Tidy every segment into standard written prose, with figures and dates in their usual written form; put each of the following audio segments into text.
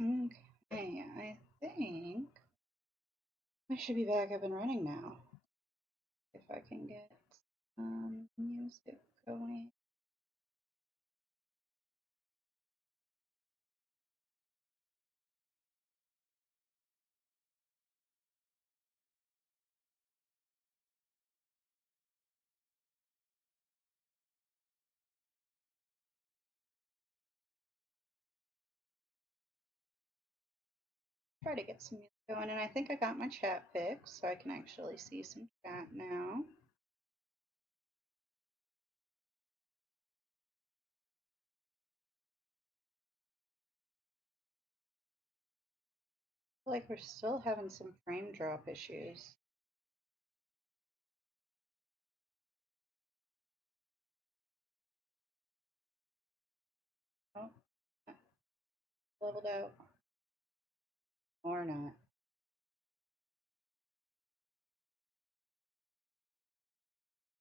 Okay, I think I should be back up and running now. If I can get some music going. Try to get some music going, and I think I got my chat fixed, so I can actually see some chat now. I feel like we're still having some frame drop issues. Oh, leveled out. Or not.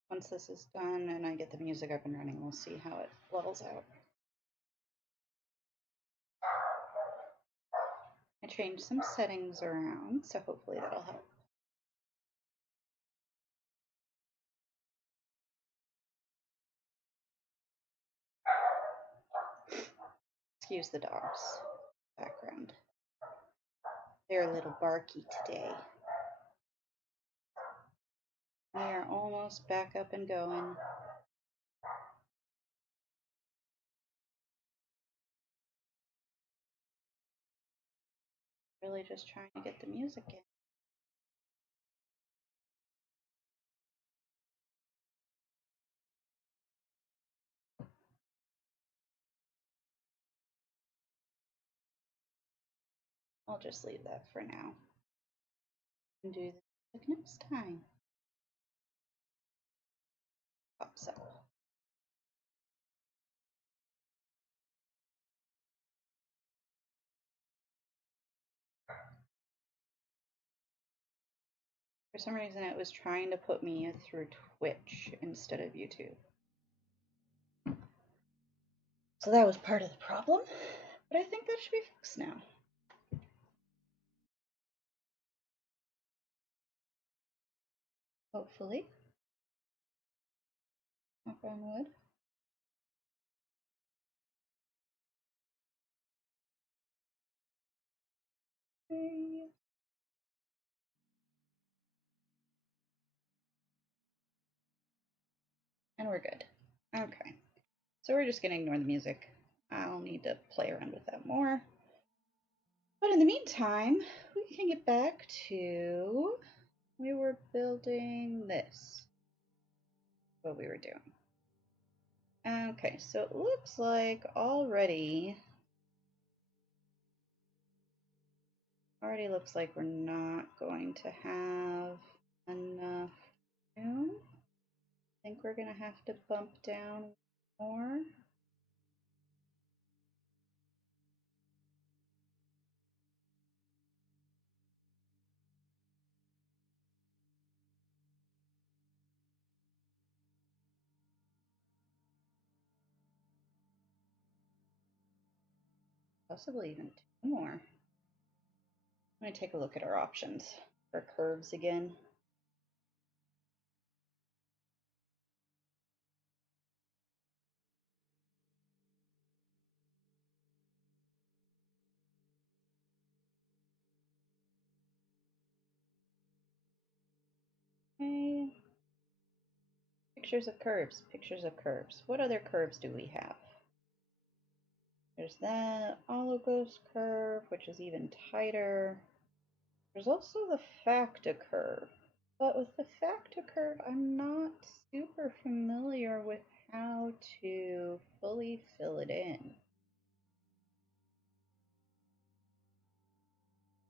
Once this is done and I get the music up and running, we'll see how it levels out. I changed some settings around, so hopefully that'll help. Excuse the dogs. Background. They're a little barky today. We are almost back up and going. Really just trying to get the music in. I'll just leave that for now and do the music next time. Pops up. For some reason, it was trying to put me through Twitch instead of YouTube. So that was part of the problem, but I think that should be fixed now. Hopefully. Knock on wood. Okay. And we're good. Okay. So we're just going to ignore the music. I'll need to play around with that more. But in the meantime, we can get back to, we were building this, what we were doing. Okay, so it looks like already looks like we're not going to have enough room. I think we're going to have to bump down more. Possibly even two more. I'm going to take a look at our options for curves again. Okay. Pictures of curves, pictures of curves. What other curves do we have? There's that oligos curve, which is even tighter. There's also the facta curve. But with the facta curve, I'm not super familiar with how to fully fill it in.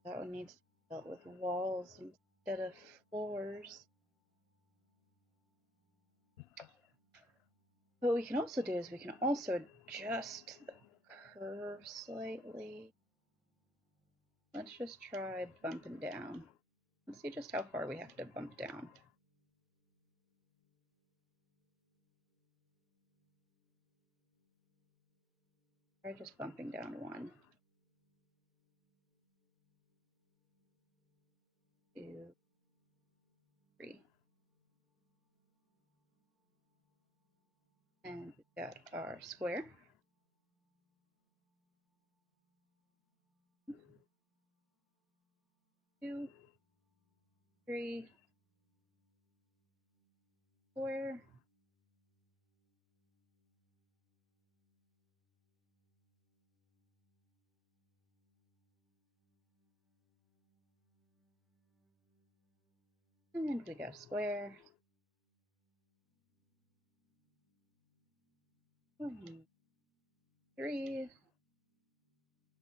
That one needs to be built with walls instead of floors. What we can also do is we can also adjust the curve slightly. Let's just try bumping down. Let's see just how far we have to bump down. Try just bumping down one. got our square. Two, three, square. And we got a square. 1, 3.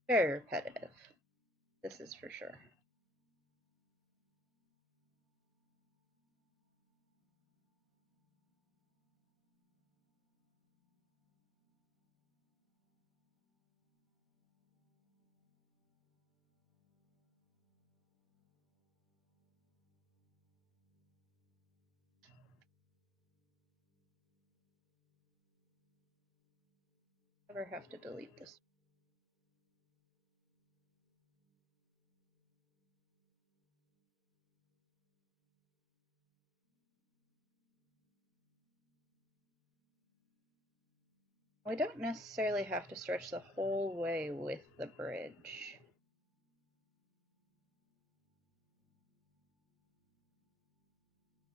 Very repetitive. This is for sure. Never have to delete this. We don't necessarily have to stretch the whole way with the bridge.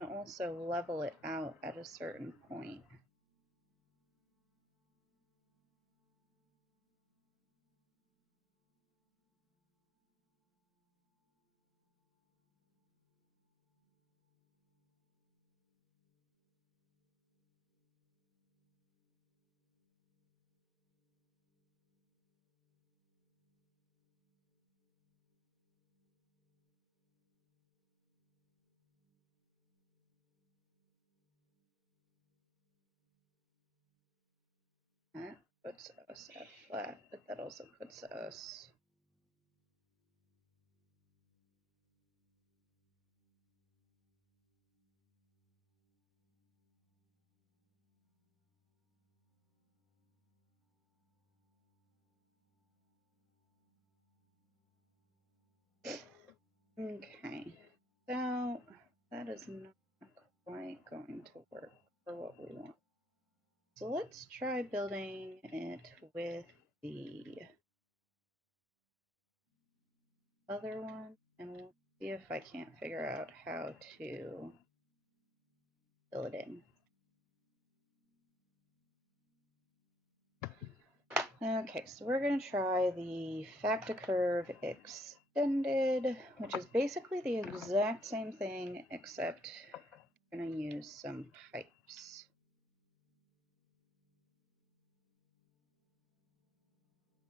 And also level it out at a certain point. That puts us at flat, but that also puts us okay. So that is not quite going to work for what we want. So let's try building it with the other one, and we'll see if I can't figure out how to fill it in. Okay, so we're going to try the factor curve extended, which is basically the exact same thing, except we're going to use some pipes.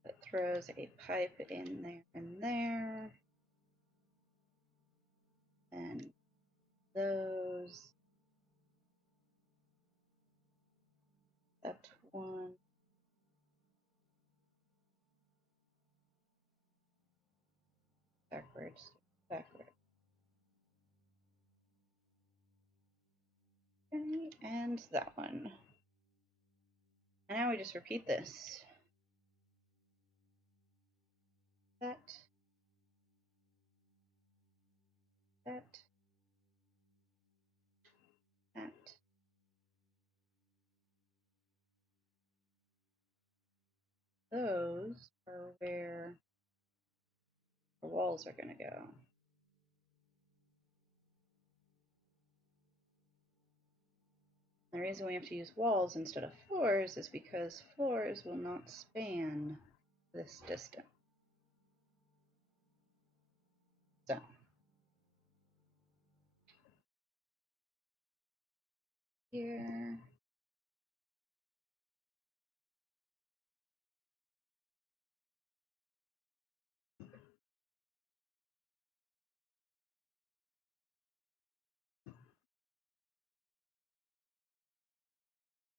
It throws a pipe in there and there, and those, that one, backwards, backwards. Okay, and that one. And now we just repeat this. That, that, that. Those are where the walls are going to go. The reason we have to use walls instead of floors is because floors will not span this distance. So here,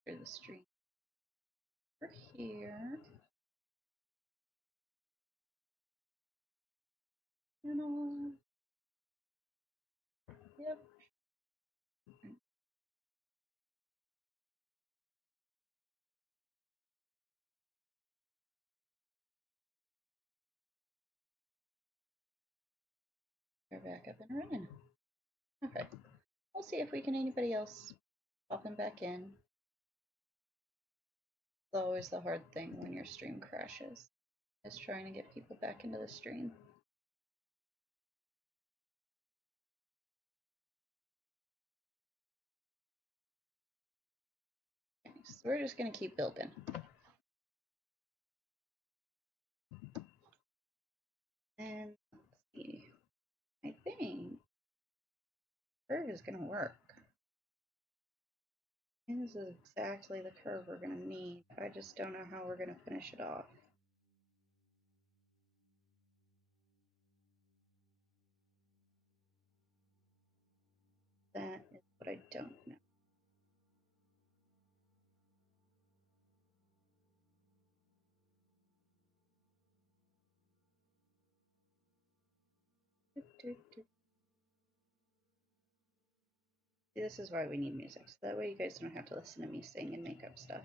through the stream over here, panel, yep. We're back up and running. Okay, we'll see if we can anybody else popping back in. always the hard thing when your stream crashes, is trying to get people back into the stream. Okay, so we're just going to keep building. And let's see, I think curve is going to work. And this is exactly the curve we're going to need. I just don't know how we're going to finish it off. That is what I don't know. See, this is why we need music, so that way you guys don't have to listen to me sing and make up stuff.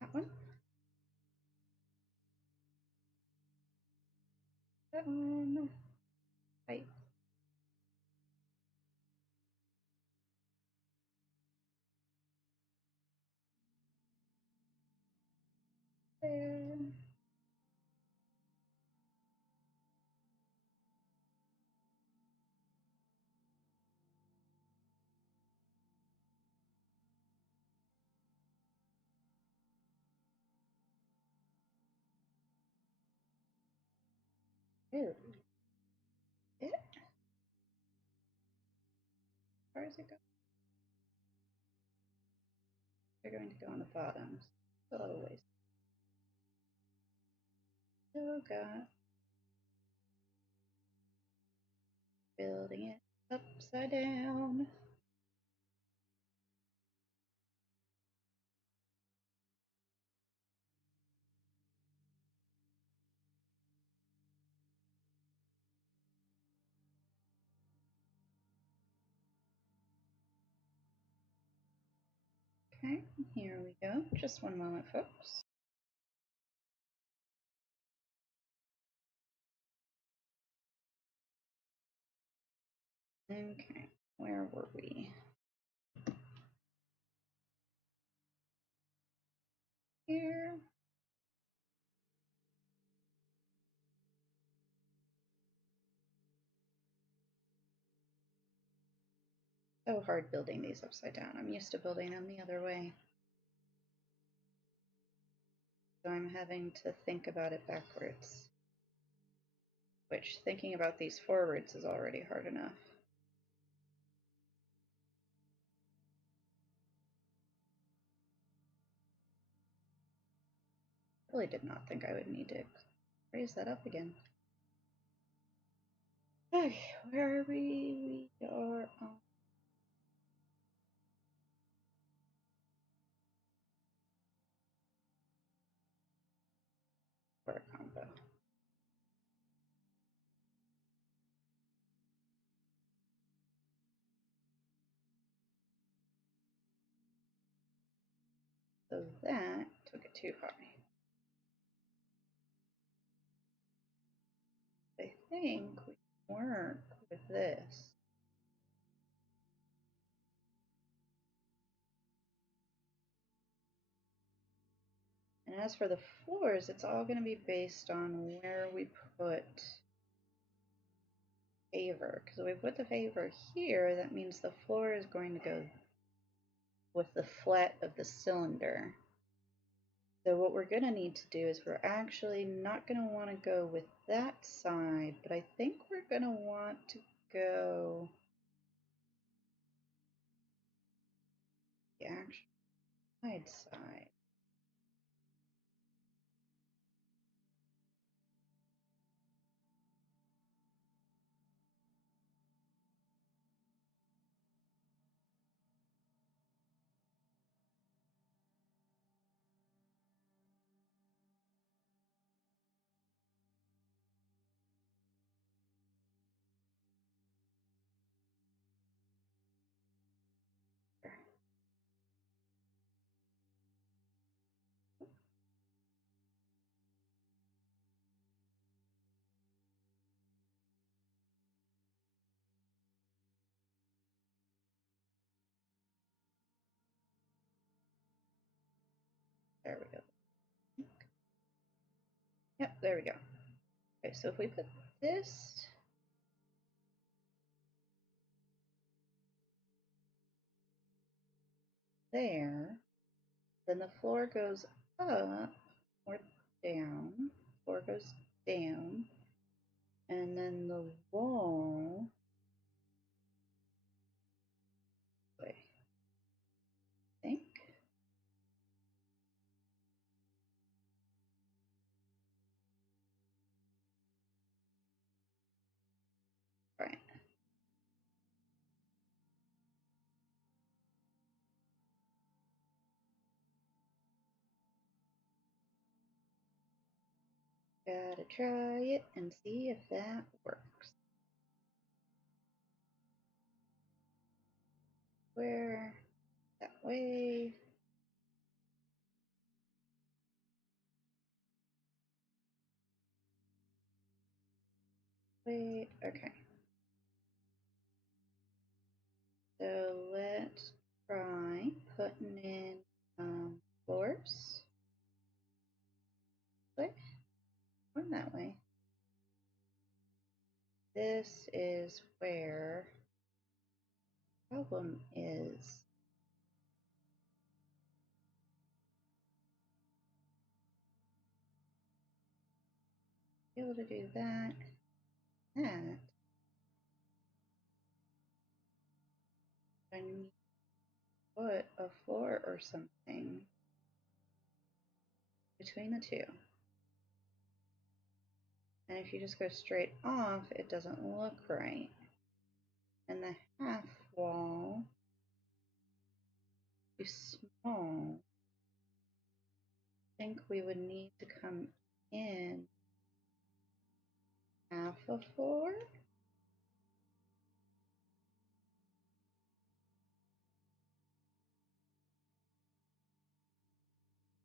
That one. That one. Right. There. Really? It? As far as it goes? They're going to go on the bottoms. Still a ways. Still got building it upside down. Okay, here we go. Just one moment, folks. Okay, where were we? Here. So hard building these upside down. I'm used to building them the other way. So I'm having to think about it backwards. Which, thinking about these forwards is already hard enough. I really did not think I would need to raise that up again. Okay, where are we? We are on for a combo. So that took it too high. I think we can work with this. And as for the floors, it's all going to be based on where we put favor. Because if we put the favor here, that means the floor is going to go with the flat of the cylinder. So what we're going to need to do is we're actually not going to want to go with that side, but I think we're going to want to go the actual side. There we go. Yep, there we go. Okay, so if we put this there, then the floor goes up or down. Floor goes down, and then the wall. Wait, I think. Right. Gotta try it and see if that works. Where? That way. Wait, okay. So let's try putting in floors. Wait, going that way. This is where the problem is. Be able to do that, that. I need to put a floor or something between the two. And if you just go straight off, it doesn't look right. And the half wall is small. I think we would need to come in half a floor.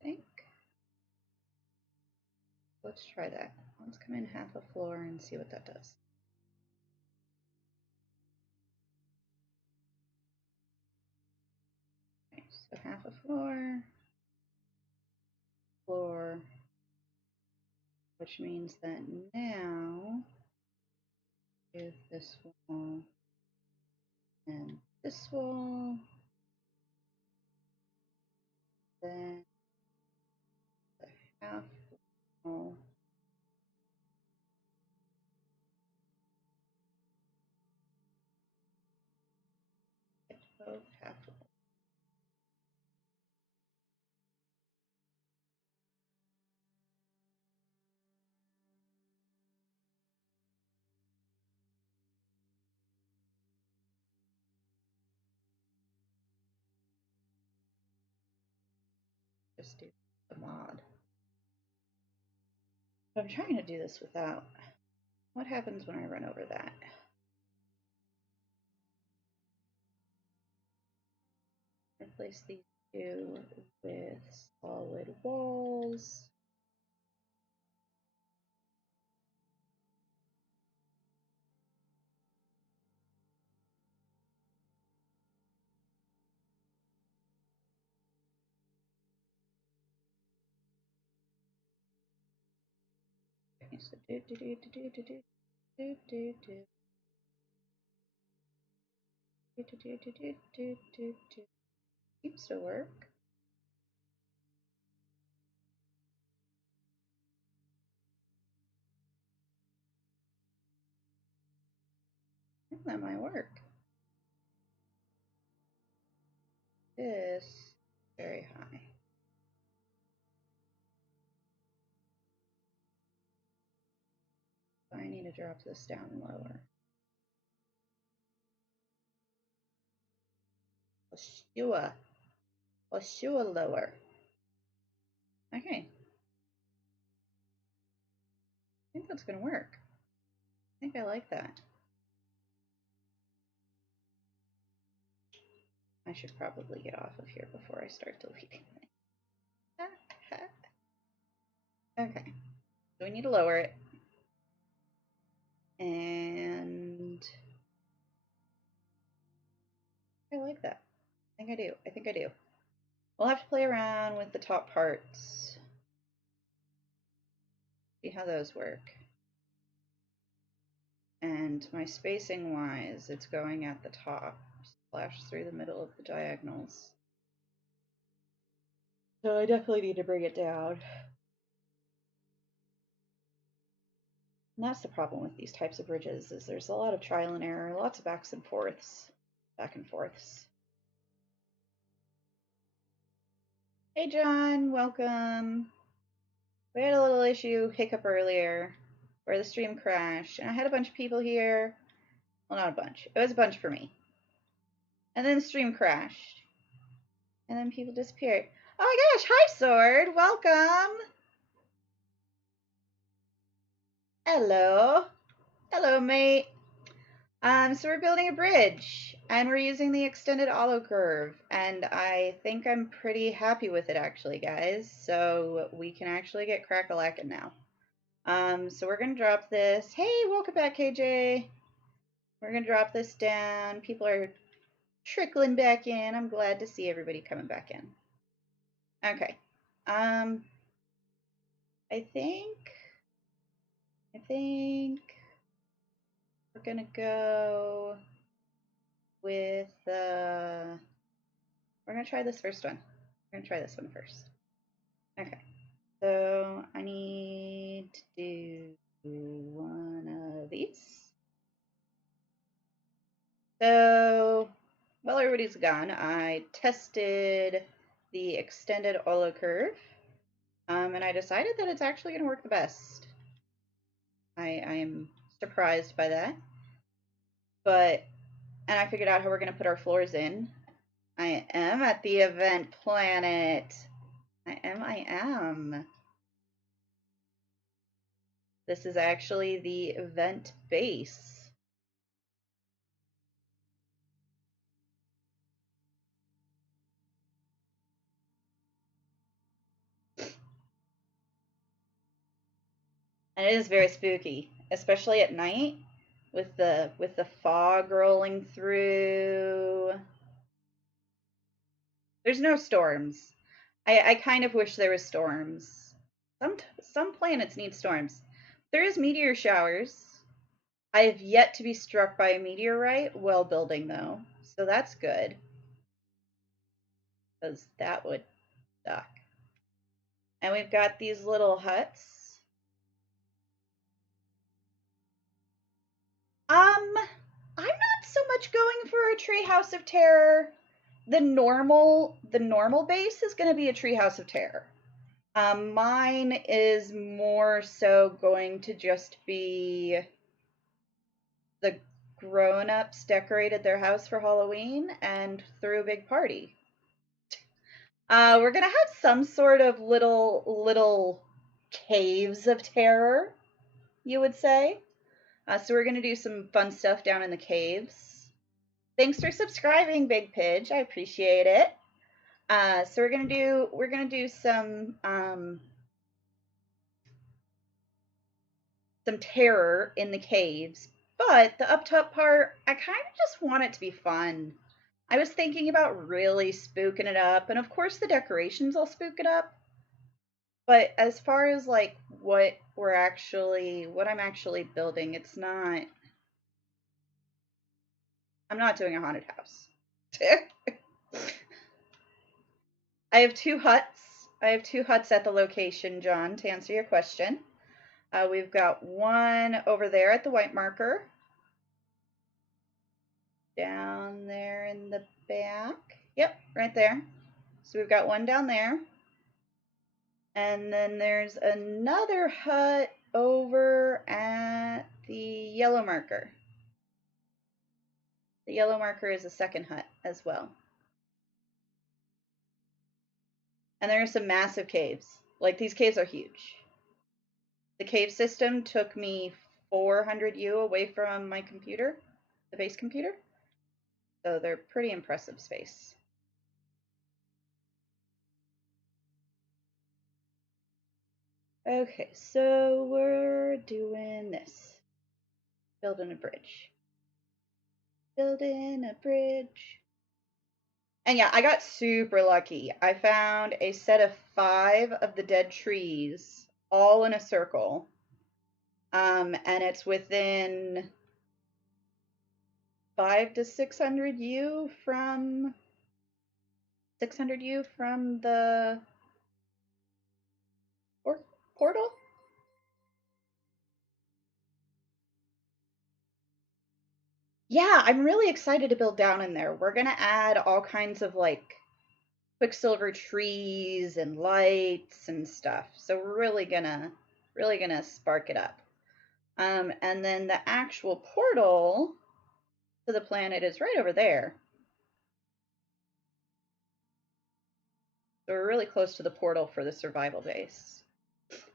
I think. Let's try that. Let's come in half a floor and see what that does. Okay, so half a floor, floor, which means that now with this wall and this wall, then the half wall, both half wall. Just do the mod. I'm trying to do this without. What happens when I run over that? Replace these two with solid walls. Okay, so seems to work. I think that might work. This very high. So I need to drop this down lower. Oshua lower. Okay. I think that's gonna work. I think I like that. I should probably get off of here before I start deleting things. Okay. So we need to lower it. And I like that. I think I do. We'll have to play around with the top parts. See how those work. And my spacing wise, it's going at the top, slash through the middle of the diagonals. So I definitely need to bring it down. And that's the problem with these types of bridges, is there's a lot of trial and error, lots of backs and forths. Back and forths. Hey John, welcome. We had a little hiccup earlier, where the stream crashed, and I had a bunch of people here. Well, not a bunch. It was a bunch for me. And then the stream crashed. And then people disappeared. Oh my gosh, hi Sword, welcome. Hello. Hello, mate. So we're building a bridge, and we're using the extended hollow curve, and I think I'm pretty happy with it actually, guys. So we can actually get crack-a-lackin' now. So we're gonna drop this. Hey, welcome back, KJ. We're gonna drop this down. People are trickling back in. I'm glad to see everybody coming back in. Okay. I think we're gonna go with we're gonna try this first one. We're gonna try this one first. Okay. So I need to do one of these. So while everybody's gone, I tested the extended hollow curve, and I decided that it's actually going to work the best. I am surprised by that, and I figured out how we're going to put our floors in. I am at the event planet. I am. This is actually the event base. And it is very spooky, especially at night with the fog rolling through. There's no storms. I kind of wish there was storms. Some planets need storms. There is meteor showers. I have yet to be struck by a meteorite while building though, so that's good. Because that would suck. And we've got these little huts. I'm not so much going for a Treehouse of Terror. The normal base is going to be a Treehouse of Terror. Mine is more so going to just be the grown-ups decorated their house for Halloween and threw a big party. We're gonna have some sort of little caves of terror, you would say. So we're gonna do some fun stuff down in the caves. Thanks for subscribing, Big Pidge. I appreciate it. So we're gonna do some terror in the caves, but the up top part, I kind of just want it to be fun. I was thinking about really spooking it up, and of course the decorations will spook it up. But as far as like what I'm actually building, it's not. I'm not doing a haunted house. I have two huts. I have two huts at the location, John, to answer your question. We've got one over there at the white marker. Down there in the back. Yep, right there. So we've got one down there. And then there's another hut over at the yellow marker. The yellow marker is a second hut as well. And there are some massive caves. Like, these caves are huge. The cave system took me 400 U away from my computer, the base computer. So they're pretty impressive space. Okay, so we're doing this. Building a bridge. Building a bridge. And yeah, I got super lucky. I found a set of 5 of the dead trees, all in a circle. And it's within 5 to 600 U from 600 U from the portal. Yeah, I'm really excited to build down in there. We're gonna add all kinds of like quicksilver trees and lights and stuff. So we're really gonna spark it up. And then the actual portal to the planet is right over there. So we're really close to the portal for the survival base.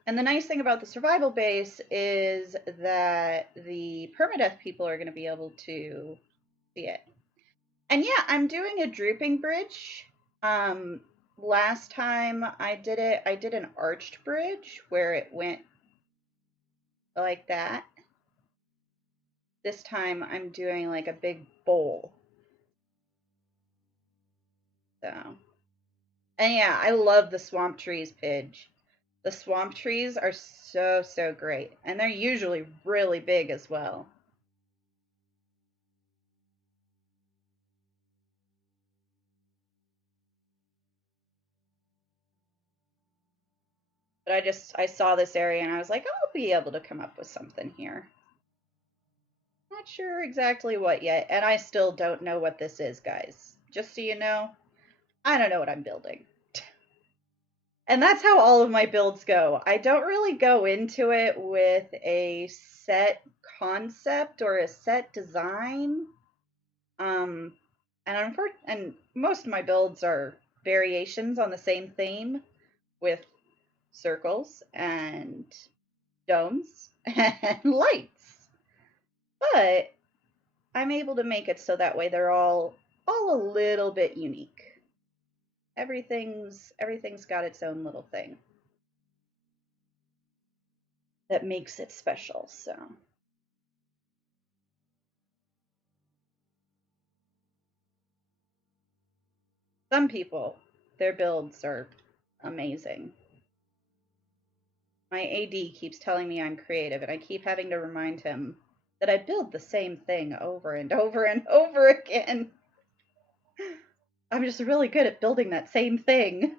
And the nice thing about the survival base is that the permadeath people are going to be able to see it. And yeah, I'm doing a drooping bridge. Um, Last time I did it, I did an arched bridge where it went like that. This time I'm doing like a big bowl. So, and yeah, I love the swamp trees, Pidge. The swamp trees are so great, and they're usually really big as well. But I saw this area and I was like, I'll be able to come up with something here. Not sure exactly what yet, and I still don't know what this is, guys. Just so you know, I don't know what I'm building. And that's how all of my builds go. I don't really go into it with a set concept or a set design. And most of my builds are variations on the same theme with circles and domes and lights. But I'm able to make it so that way they're all a little bit unique. Everything's got its own little thing that makes it special. So some people, their builds are amazing. My AD keeps telling me I'm creative, and I keep having to remind him that I build the same thing over and over and over again. I'm just really good at building that same thing.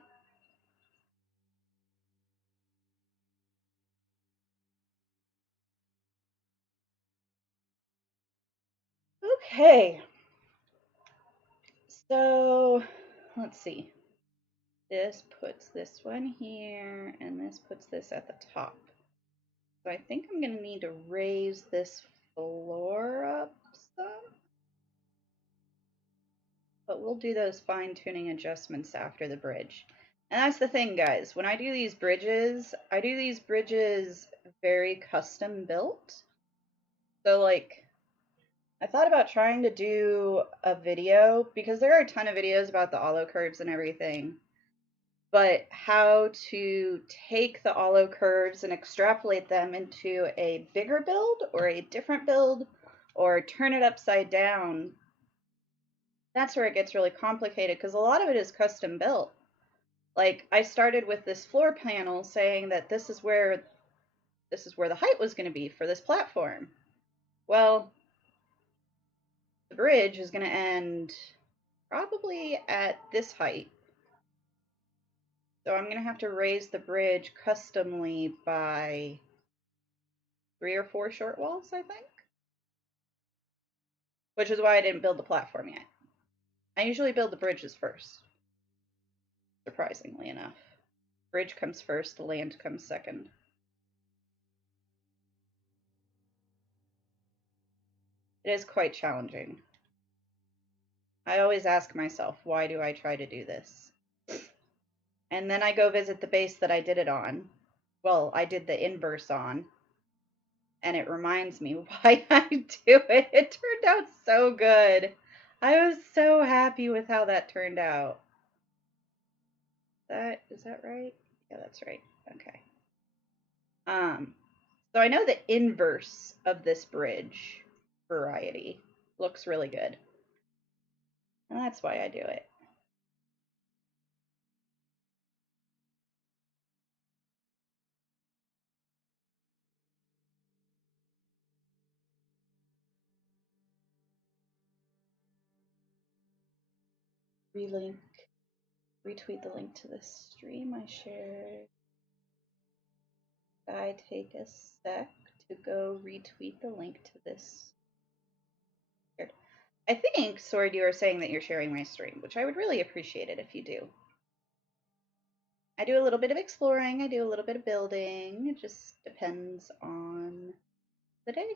Okay. So, let's see. This puts this one here, and this puts this at the top. So I think I'm going to need to raise this floor up some. But we'll do those fine-tuning adjustments after the bridge. And that's the thing, guys. When I do these bridges very custom built. So, like, I thought about trying to do a video, because there are a ton of videos about the hollow curves and everything, but how to take the hollow curves and extrapolate them into a bigger build or a different build or turn it upside down. That's where it gets really complicated, because a lot of it is custom built. Like, I started with this floor panel saying that this is where the height was going to be for this platform. Well, the bridge is going to end probably at this height. So I'm going to have to raise the bridge customly by 3 or 4 short walls, I think. Which is why I didn't build the platform yet. I usually build the bridges first, surprisingly enough. Bridge comes first, the land comes second. It is quite challenging. I always ask myself, why do I try to do this? And then I go visit the base that I did it on. Well, I did the inverse on. And it reminds me why I do it. It turned out so good. I was so happy with how that turned out. Is that right? Yeah, that's right. Okay. So I know the inverse of this bridge variety looks really good. And that's why I do it. retweet the link to this stream I shared. I take a sec to go retweet the link to this. I think, Sword, you are saying that you're sharing my stream, which I would really appreciate it if you do. I do a little bit of exploring, I do a little bit of building. It just depends on the day.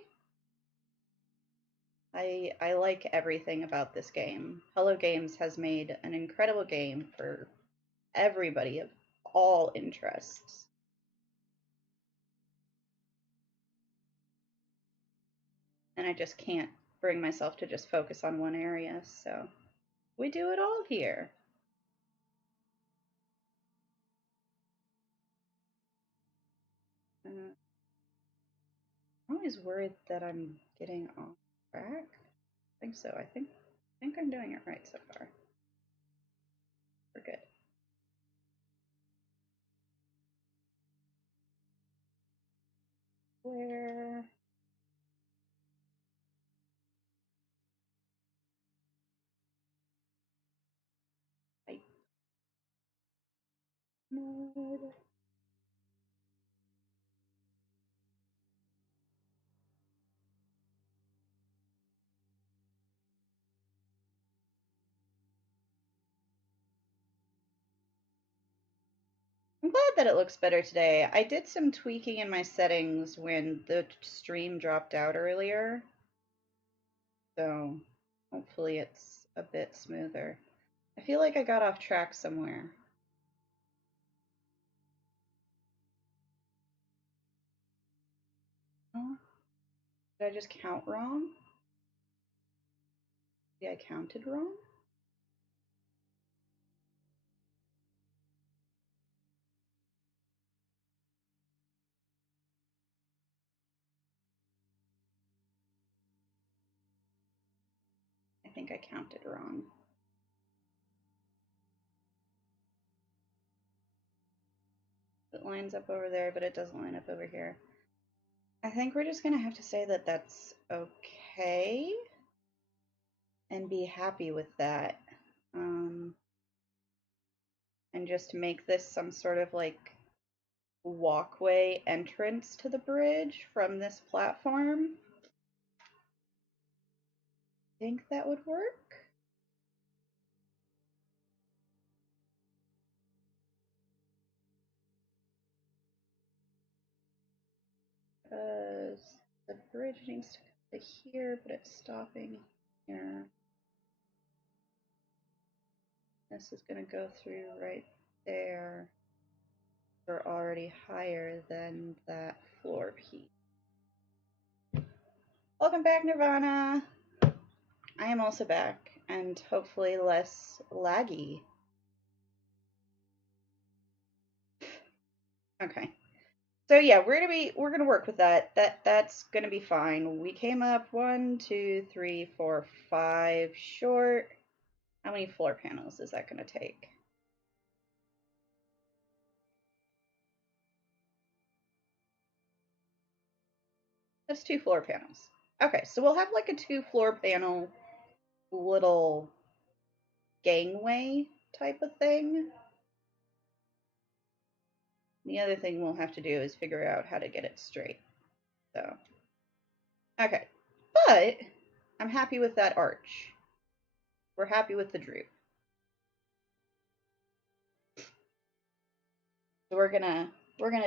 I like everything about this game. Hello Games has made an incredible game for everybody of all interests. And I just can't bring myself to just focus on one area, so we do it all here. I'm always worried that I'm getting off track. I think so. I think I'm doing it right so far. We're good. Where? Node. I'm glad that it looks better today. I did some tweaking in my settings when the stream dropped out earlier, so hopefully it's a bit smoother. I feel like I got off track somewhere. Oh, did I just count wrong? Maybe I counted wrong? I think I counted wrong. It lines up over there, but it doesn't line up over here. I think we're just gonna have to say that that's okay and be happy with that. And just make this some sort of like walkway entrance to the bridge from this platform. I think that would work. Because the bridge needs to come to here, but it's stopping here. This is going to go through right there. We're already higher than that floor piece. Welcome back, Nirvana. I am also back, and hopefully less laggy. Okay. So yeah, we're gonna work with that. That's gonna be fine. We came up 1, 2, 3, 4, 5 short. How many floor panels is that gonna take? That's 2 floor panels. Okay, so we'll have like a 2 floor panel little gangway type of thing. The other thing we'll have to do is figure out how to get it straight. So, okay, but I'm happy with that arch. We're happy with the droop. So we're gonna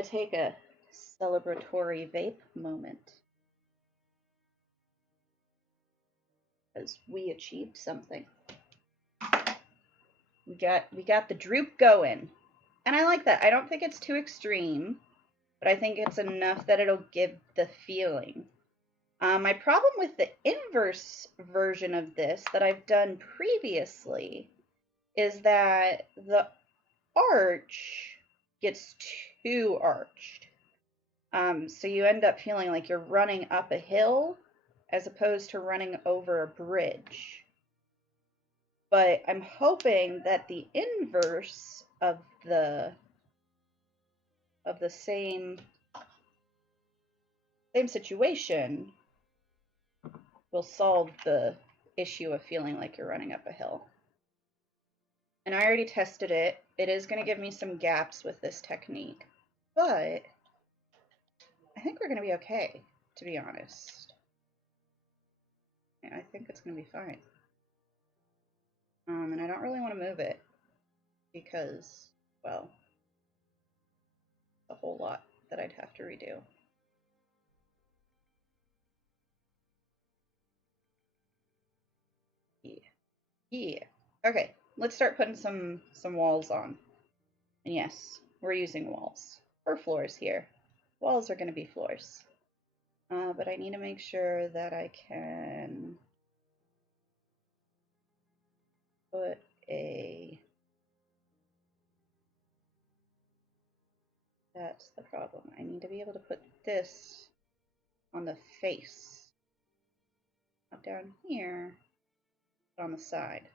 take a celebratory vape moment because we achieved something. We got the droop going, and I like that. I don't think it's too extreme, but I think it's enough that it'll give the feeling. My problem with the inverse version of this that I've done previously is that the arch gets too arched. So you end up feeling like you're running up a hill as opposed to running over a bridge. But I'm hoping that the inverse of the same situation will solve the issue of feeling like you're running up a hill. And I already tested it. It is going to give me some gaps with this technique, but I think we're going to be okay, to be honest. Yeah, I think it's going to be fine. And I don't really want to move it because, well, a whole lot that I'd have to redo. Yeah. Yeah. Okay, let's start putting some walls on. And yes, we're using walls or floors here. Walls are going to be floors. But I need to make sure that I can put a... That's the problem. I need to be able to put this on the face. Not down here, but on the side.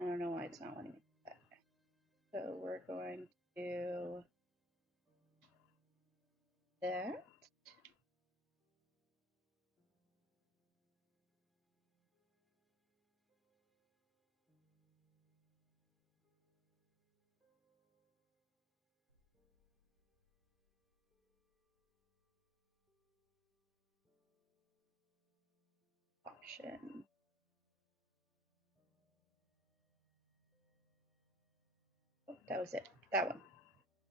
I don't know why it's not letting me do that. So we're going to do that. Option. Oh, that was it. That one. I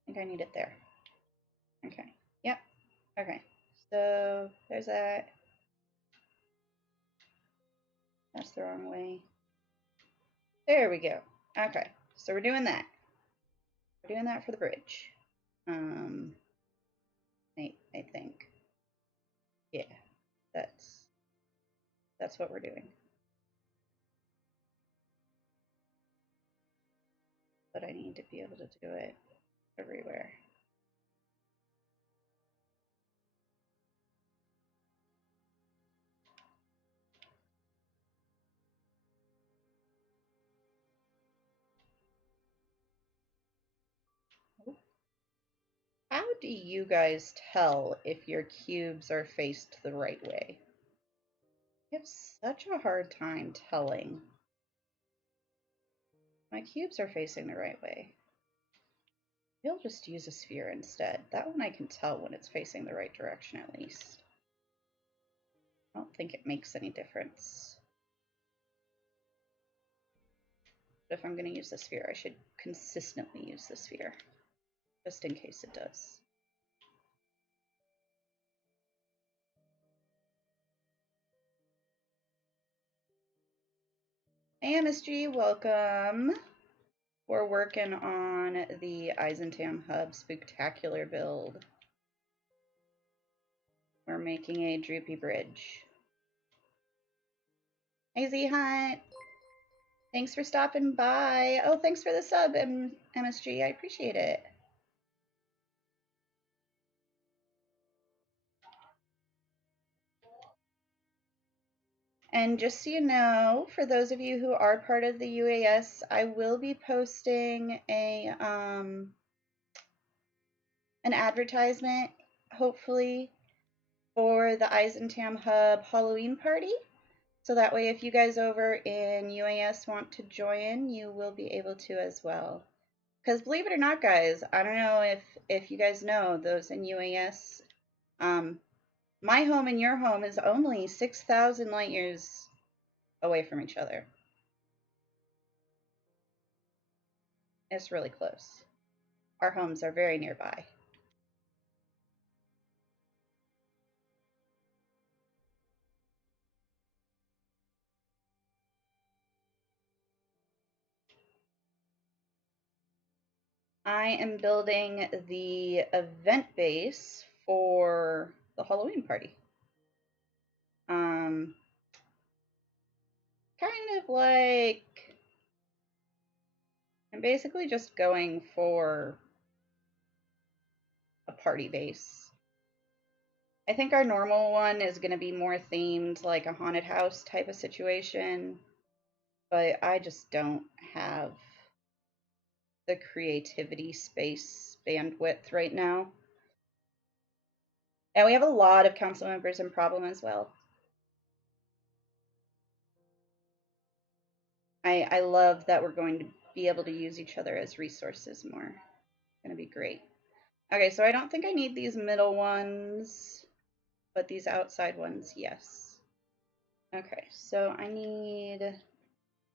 think I need it there. Okay. Yep. Okay. So there's that. That's the wrong way. There we go. Okay. So we're doing that. We're doing that for the bridge. I think. Yeah. That's what we're doing. But I need to be able to do it everywhere. How do you guys tell if your cubes are faced the right way? I have such a hard time telling. My cubes are facing the right way. We'll just use a sphere instead. That one I can tell when it's facing the right direction at least. I don't think it makes any difference. But if I'm going to use the sphere, I should consistently use the sphere, just in case it does. Hey, MSG, welcome. We're working on the EISHUB Hub Spooktacular build. We're making a droopy bridge. Hey, Z Hunt. Thanks for stopping by. Oh, thanks for the sub, MSG. I appreciate it. And just so you know, for those of you who are part of the UAS, I will be posting a an advertisement, hopefully, for the EISHUB Hub Halloween party. So that way, if you guys over in UAS want to join, you will be able to as well. Because believe it or not, guys, I don't know if you guys know, those in UAS, my home and your home is only 6,000 light years away from each other. It's really close. Our homes are very nearby. I am building the event base for the Halloween party. Kind of like, I'm basically just going for a party base. I think our normal one is going to be more themed like a haunted house type of situation, but I just don't have the creativity space bandwidth right now. And we have a lot of council members in problem as well. I love that we're going to be able to use each other as resources more. It's going to be great. Okay, so I don't think I need these middle ones, but these outside ones, yes. Okay, so I need,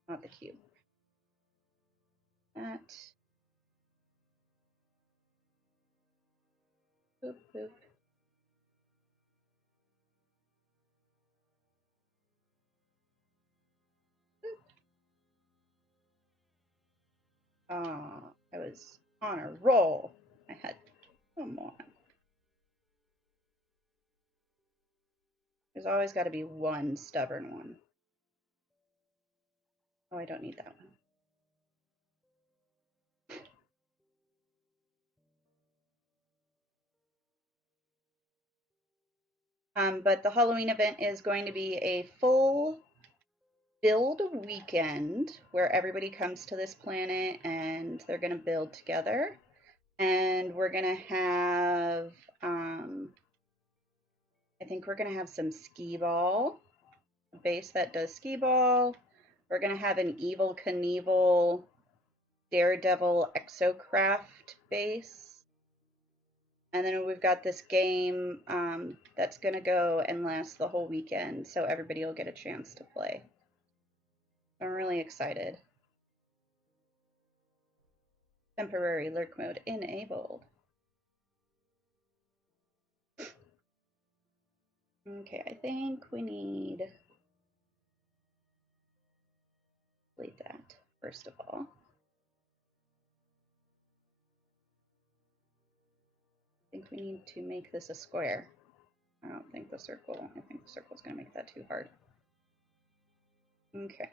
not the cube, that. Boop, boop. Oh, I was on a roll. I had, come on. There's always got to be one stubborn one. Oh, I don't need that one. But the Halloween event is going to be a full build weekend where everybody comes to this planet and they're going to build together. And we're going to have, I think we're going to have some skee ball, a base that does skee ball. We're going to have an Evil Knievel Daredevil Exocraft base. And then we've got this game that's going to go and last the whole weekend, so everybody will get a chance to play. I'm really excited. Temporary lurk mode enabled. Okay, I think we need to delete that first of all. I think we need to make this a square. I don't think the circle, I think the circle is going to make that too hard. Okay.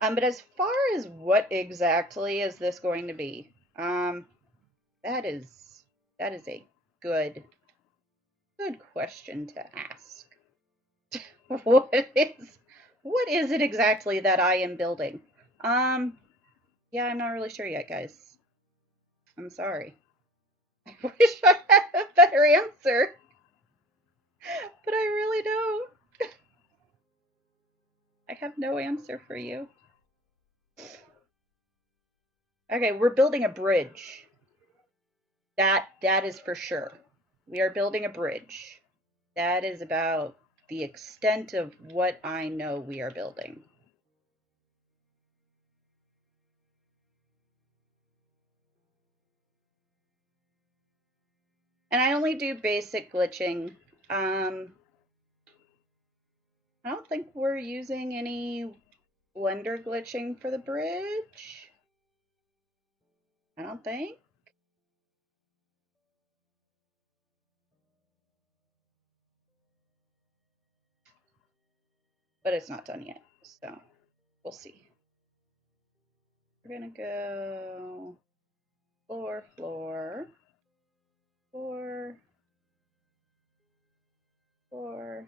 But as far as what exactly is this going to be, that is a good question to ask. What is it exactly that I am building? Yeah, I'm not really sure yet, guys. I'm sorry. I wish I had a better answer, but I really don't. I have no answer for you. Okay, we're building a bridge. That is for sure. We are building a bridge. That is about the extent of what I know we are building. And I only do basic glitching. I don't think we're using any Blender glitching for the bridge. I don't think. But it's not done yet, so we'll see. We're gonna go floor, floor, floor, floor.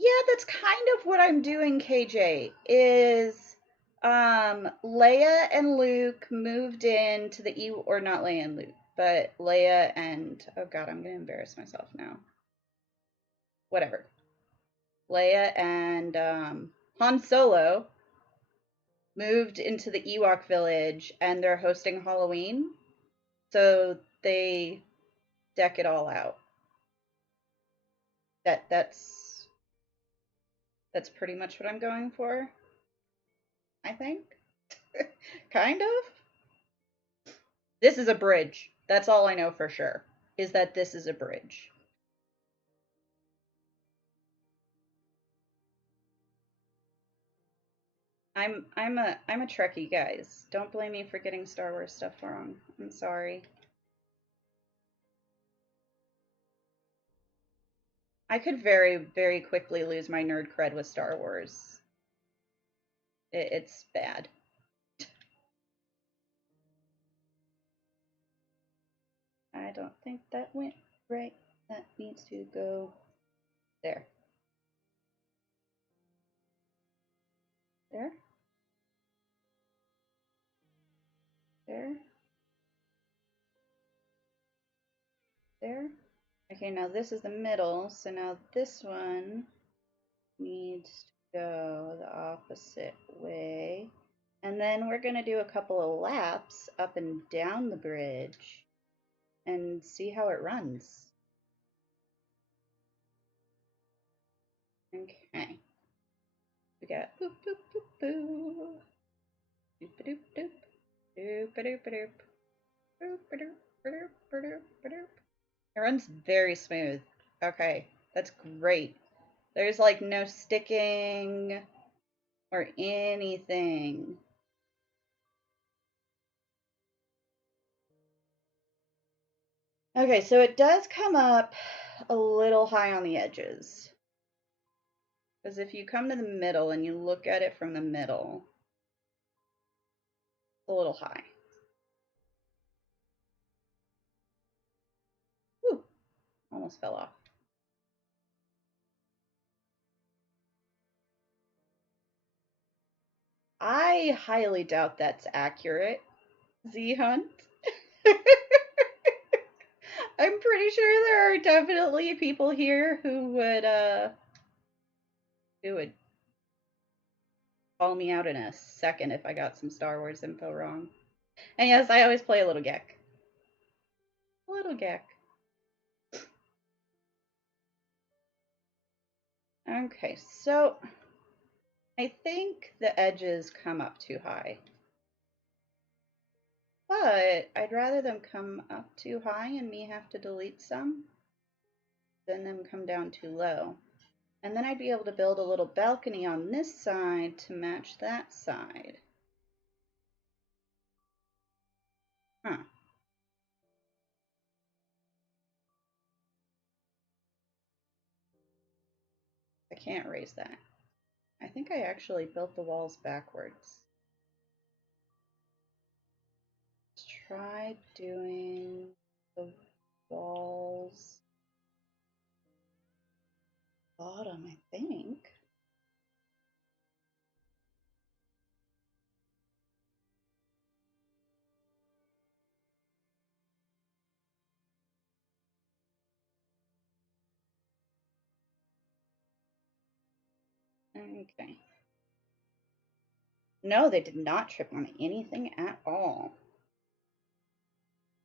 Yeah, that's kind of what I'm doing, KJ, is Leia and Luke moved into the or not Leia and Luke, but Leia and, oh god, I'm gonna embarrass myself now. Whatever. Leia and Han Solo moved into the Ewok village and they're hosting Halloween. So they deck it all out. That's pretty much what I'm going for, I think. Kind of. This is a bridge. That's all I know for sure, is that this is a bridge. I'm a Trekkie, guys. Don't blame me for getting Star Wars stuff wrong. I'm sorry. I could very, very quickly lose my nerd cred with Star Wars. It's bad. I don't think that went right. That needs to go there. There. There. There. Okay, now this is the middle, so now this one needs go the opposite way. And then we're going to do a couple of laps up and down the bridge and see how it runs. Okay. We got boop, boop, boop, boo. Doop, doop, doop. Doop, doop, doop. Doop, doop, doop, doop, doop. It runs very smooth. Okay, that's great. There's like no sticking or anything. Okay, so it does come up a little high on the edges. Because if you come to the middle and you look at it from the middle, it's a little high. Whew, almost fell off. I highly doubt that's accurate, Z Hunt. I'm pretty sure there are definitely people here who would call me out in a second if I got some Star Wars info wrong. And yes, I always play a little Gek. A little Gek. Okay, so I think the edges come up too high. But I'd rather them come up too high and me have to delete some than them come down too low. And then I'd be able to build a little balcony on this side to match that side. Huh. I can't raise that. I think I actually built the walls backwards. Let's try doing the walls bottom, I think. Okay. No, they did not trip on anything at all.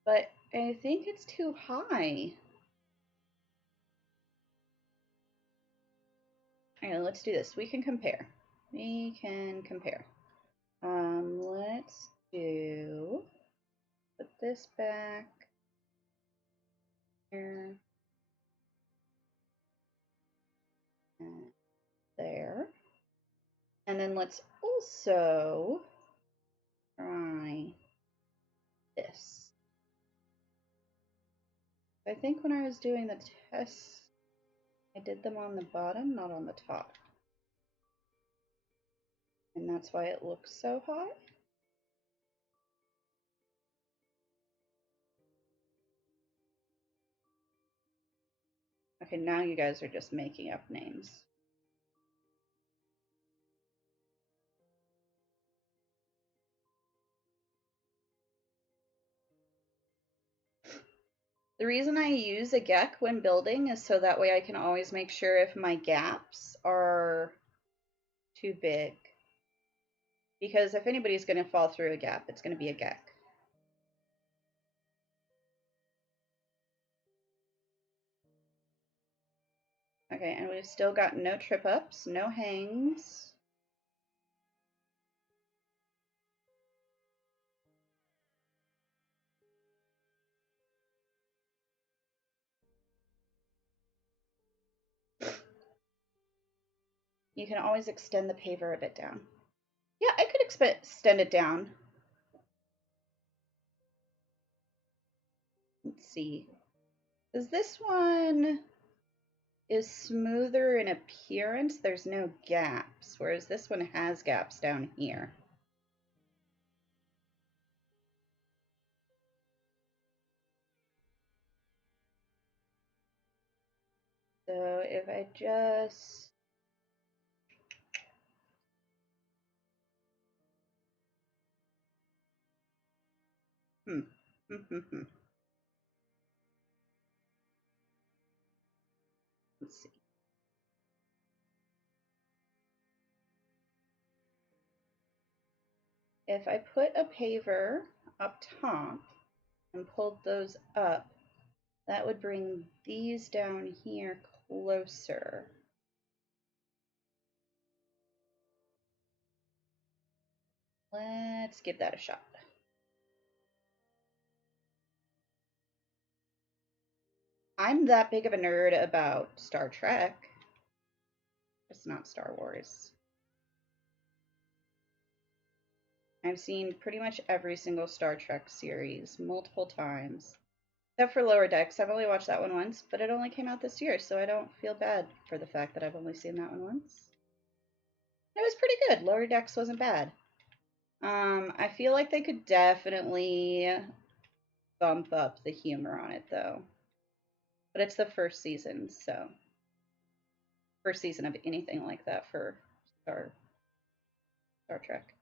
But I think it's too high. Okay, let's do this. We can compare. We can compare. Let's put this back here and there. And then let's also try this. I think when I was doing the tests, I did them on the bottom, not on the top. And that's why it looks so high. Okay, now you guys are just making up names. The reason I use a Gek when building is so that way I can always make sure if my gaps are too big. Because if anybody's going to fall through a gap, it's going to be a Gek. Okay, and we've still got no trip ups, no hangs. You can always extend the paver a bit down. Yeah, I could extend it down. Let's see. Because this one is smoother in appearance. There's no gaps, whereas this one has gaps down here. So if I just let's see. if I put a paver up top and pulled those up, that would bring these down here closer. Let's give that a shot. I'm that big of a nerd about Star Trek. It's not Star Wars. I've seen pretty much every single Star Trek series multiple times. Except for Lower Decks. I've only watched that one once, but it only came out this year, so I don't feel bad for the fact that I've only seen that one once. It was pretty good. Lower Decks wasn't bad. I feel like they could definitely bump up the humor on it, though. But it's the first season, so first season of anything like that for Star Trek.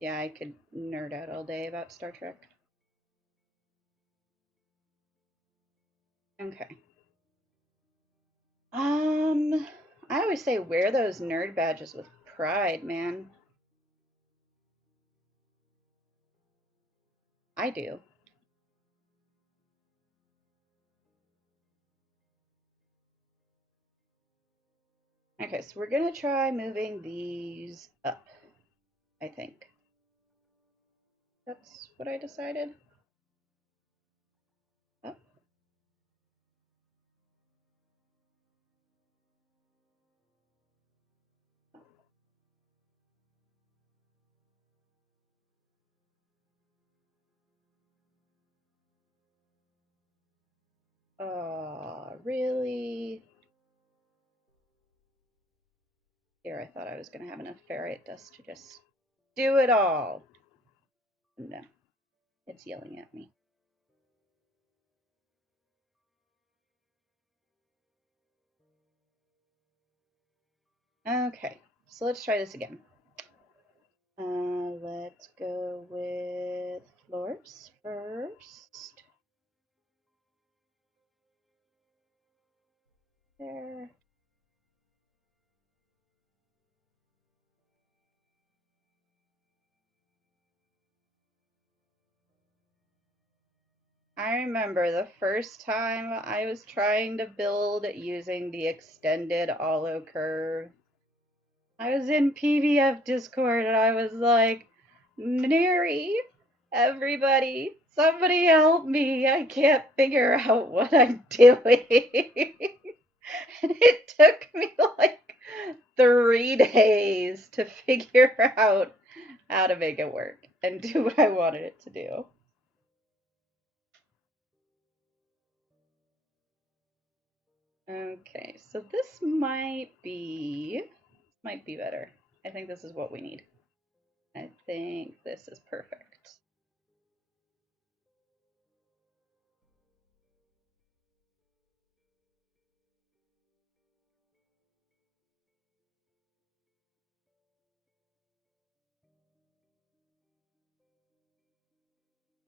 Yeah, I could nerd out all day about Star Trek. Okay. I always say wear those nerd badges with pride, man. I do. Okay, so we're gonna try moving these up, I think. That's what I decided. Up. Oh, really? Here, I thought I was gonna have enough ferrite dust to just do it all. No, it's yelling at me. Okay, so let's try this again. Let's go with floors first. There. I remember the first time I was trying to build using the extended hollow curve. I was in PVF Discord and I was like, Neri, everybody, somebody help me. I can't figure out what I'm doing. And it took me like 3 days to figure out how to make it work and do what I wanted it to do. Okay, so this might be better. I think this is what we need. I think this is perfect.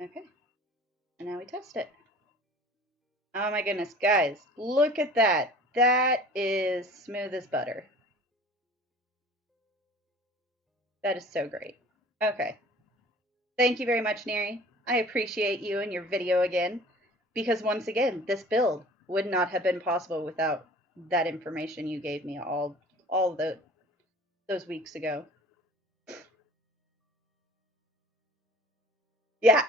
Okay, and now we test it. Oh my goodness, guys, look at that. That is smooth as butter. That is so great. Okay. Thank you very much, Neri. I appreciate you and your video again, because once again, this build would not have been possible without that information you gave me all those weeks ago. Yeah.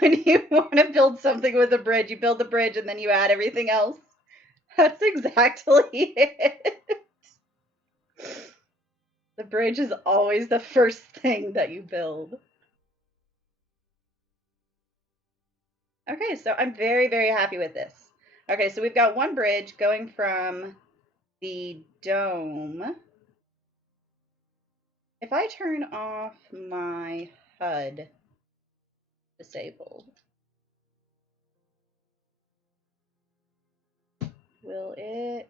When you want to build something with a bridge, you build the bridge and then you add everything else. That's exactly it. The bridge is always the first thing that you build. Okay, so I'm very, very happy with this. Okay, so we've got one bridge going from the dome. If I turn off my HUD disabled, will it?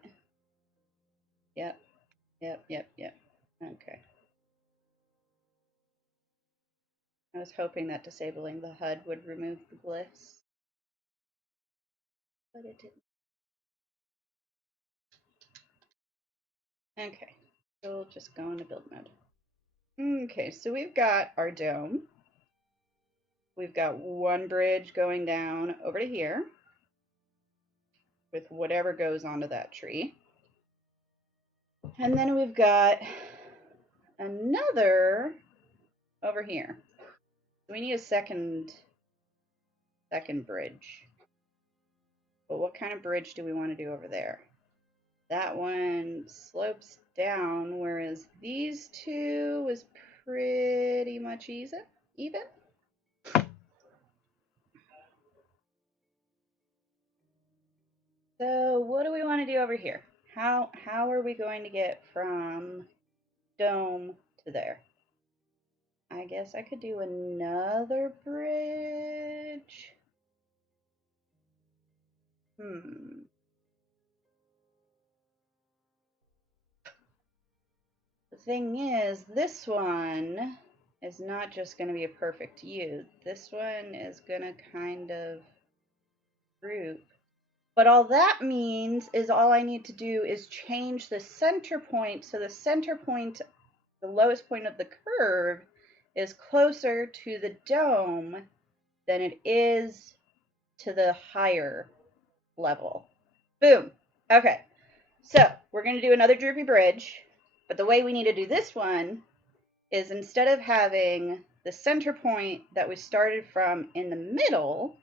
Yep, yep. Okay. I was hoping that disabling the HUD would remove the glyphs, but it didn't. Okay. Still just going to build mode. Okay, so we've got our dome. We've got one bridge going down over to here with whatever goes onto that tree. And then we've got another over here. We need a second bridge. But what kind of bridge do we want to do over there? That one slopes down, whereas these two was pretty much even. So what do we want to do over here? How are we going to get from dome to there? I guess I could do another bridge. The thing is, this one is not just going to be a perfect U. This one is going to kind of group. But all that means is all I need to do is change the center point. So the center point, the lowest point of the curve, is closer to the dome than it is to the higher level. Boom. Okay. So we're going to do another droopy bridge. But the way we need to do this one is instead of having the center point that we started from in the middle,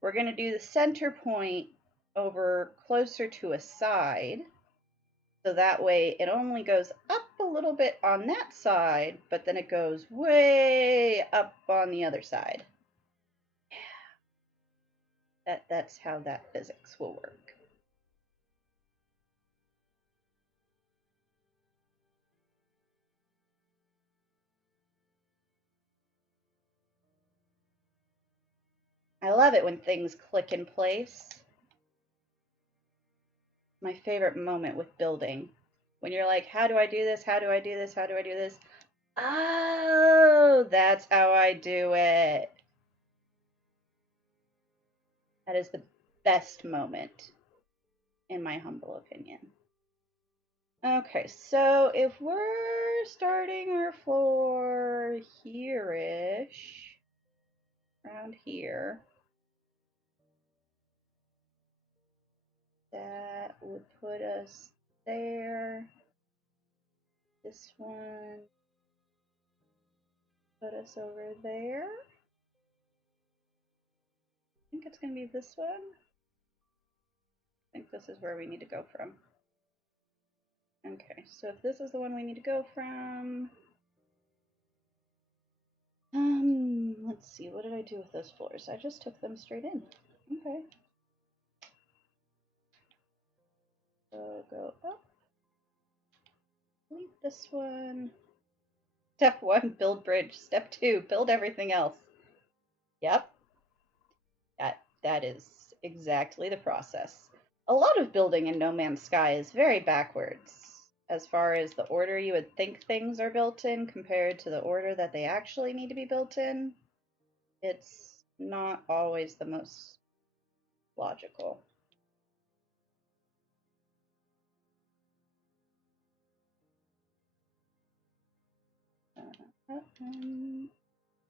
we're going to do the center point over closer to a side. So that way it only goes up a little bit on that side, but then it goes way up on the other side. Yeah. That's how that physics will work. I love it when things click in place. My favorite moment with building. When you're like, how do I do this? How do I do this? How do I do this? Oh, that's how I do it. That is the best moment, in my humble opinion. Okay, so if we're starting our floor here-ish, around here, that would put us there. This one put us over there. I think it's going to be this one. I think this is where we need to go from. Okay, so if this is the one we need to go from, let's see, what did I do with those floors? I just took them straight in. Okay. So go up. Delete this one. Step 1, build bridge. Step 2, build everything else. Yep. That is exactly the process. A lot of building in No Man's Sky is very backwards as far as the order you would think things are built in compared to the order that they actually need to be built in. It's not always the most logical. There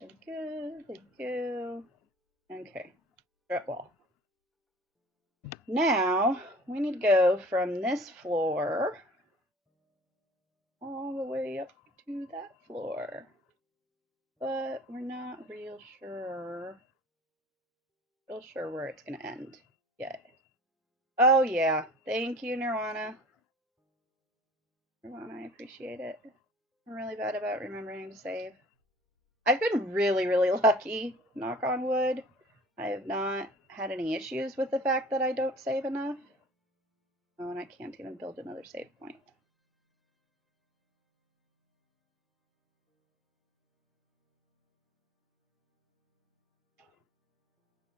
we go, there we go. Okay, strut wall. Now, we need to go from this floor all the way up to that floor. But we're not real sure where it's going to end yet. Oh yeah, thank you, Nirvana. Nirvana, I appreciate it. I'm really bad about remembering to save. I've been really, really lucky, knock on wood. I have not had any issues with the fact that I don't save enough. Oh, and I can't even build another save point.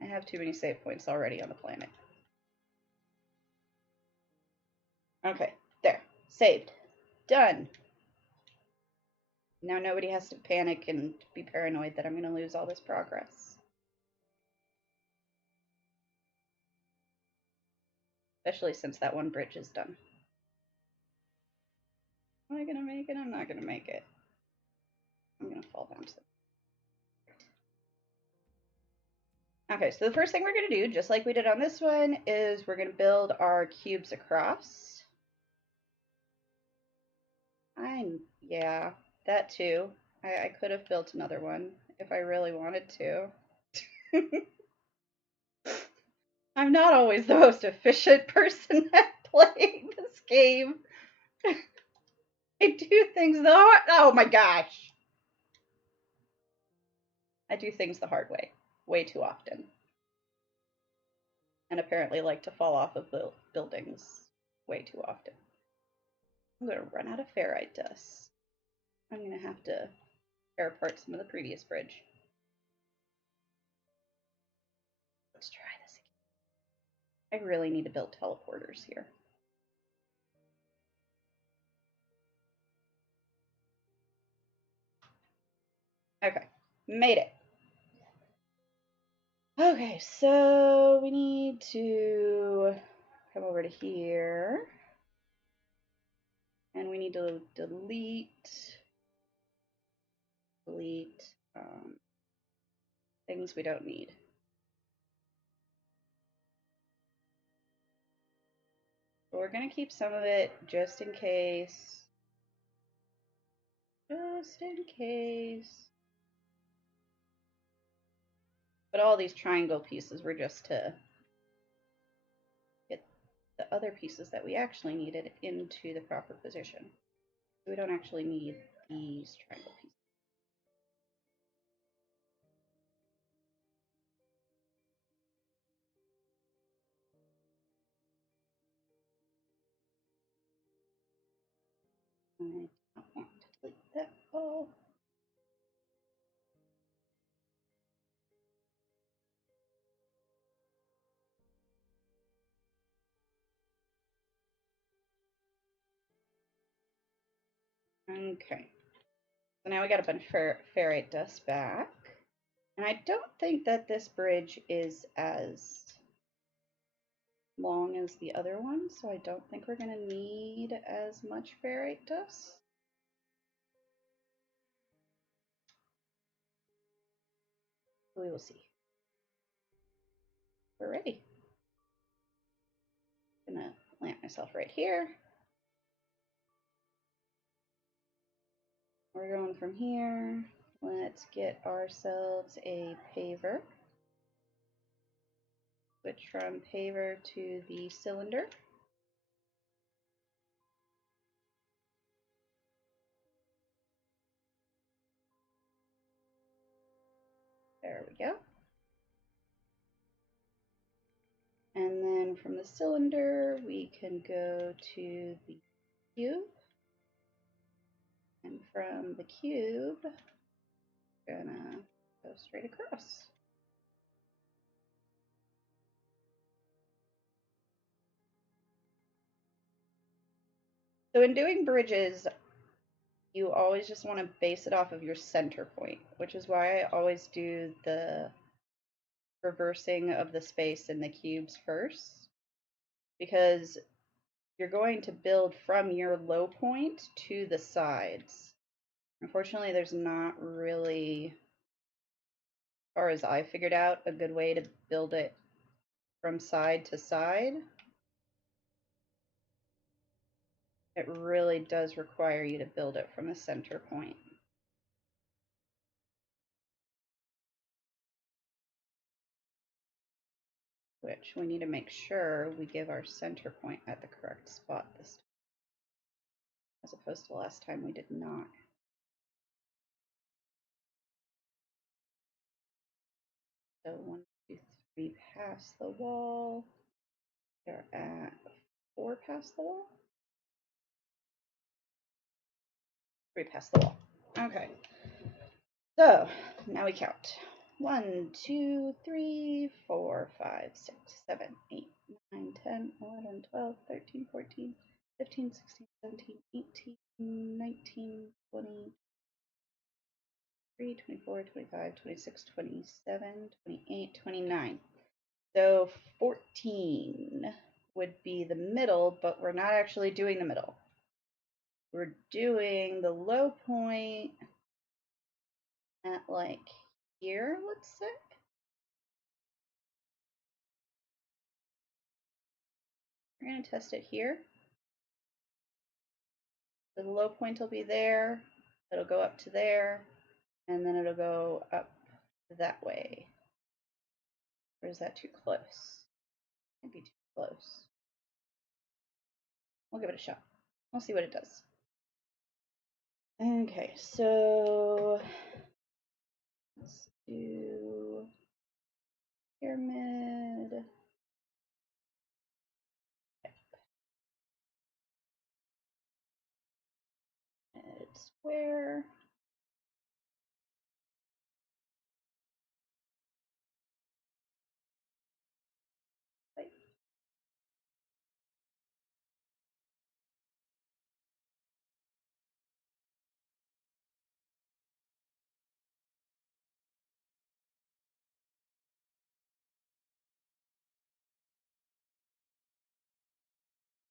I have too many save points already on the planet. Okay, there. Saved. Done. Now nobody has to panic and be paranoid that I'm going to lose all this progress. Especially since that one bridge is done. Am I gonna make it? I'm not gonna make it. I'm gonna fall down to the... Okay, so the first thing we're gonna do, just like we did on this one, is we're gonna build our cubes across. Yeah, that too. I could have built another one if I really wanted to. I'm not always the most efficient person at playing this game. I do things the hard... Oh my gosh. I do things the hard way too often. And apparently like to fall off of buildings way too often. I'm going to run out of ferrite dust. I'm going to have to tear apart some of the previous bridge. Let's try this again. I really need to build teleporters here. Okay, made it. Okay, so we need to come over to here. And we need to delete things we don't need. But we're going to keep some of it just in case. Just in case. But all these triangle pieces were just to get the other pieces that we actually needed into the proper position. We don't actually need these triangle pieces. I don't want to delete that all. Okay. So now we got a bunch of ferrite dust back. And I don't think that this bridge is as long as the other one, so I don't think we're going to need as much ferrite dust. We will see. We're ready. I'm going to plant myself right here. We're going from here. Let's get ourselves a paver. Switch from paver to the cylinder. There we go. And then from the cylinder, we can go to the cube. And from the cube, gonna go straight across. So in doing bridges, you always just want to base it off of your center point, which is why I always do the reversing of the space in the cubes first, because you're going to build from your low point to the sides. Unfortunately, there's not really, as far as I figured out, a good way to build it from side to side. It really does require you to build it from the center point. Which we need to make sure we give our center point at the correct spot this time, as opposed to last time we did not. So 1, 2, 3 past the wall. They're at 4 past the wall. 3 past the wall. Okay. So now we count. 1, 2, 3, 4, 5, 6, 7, 8, 9, 10, 11, 12, 13, 14, 15, 16, 17, 18, 19, 20, 24, 25, 26, 27, 28, 29. So 14 would be the middle, but we're not actually doing the middle. we're doing the low point at like here, let's say. We're going to test it here. So the low point will be there. It'll go up to there, and then it'll go up that way. Or is that too close? Might be too close. We'll give it a shot. We'll see what it does. Okay, so let's do pyramid. Square.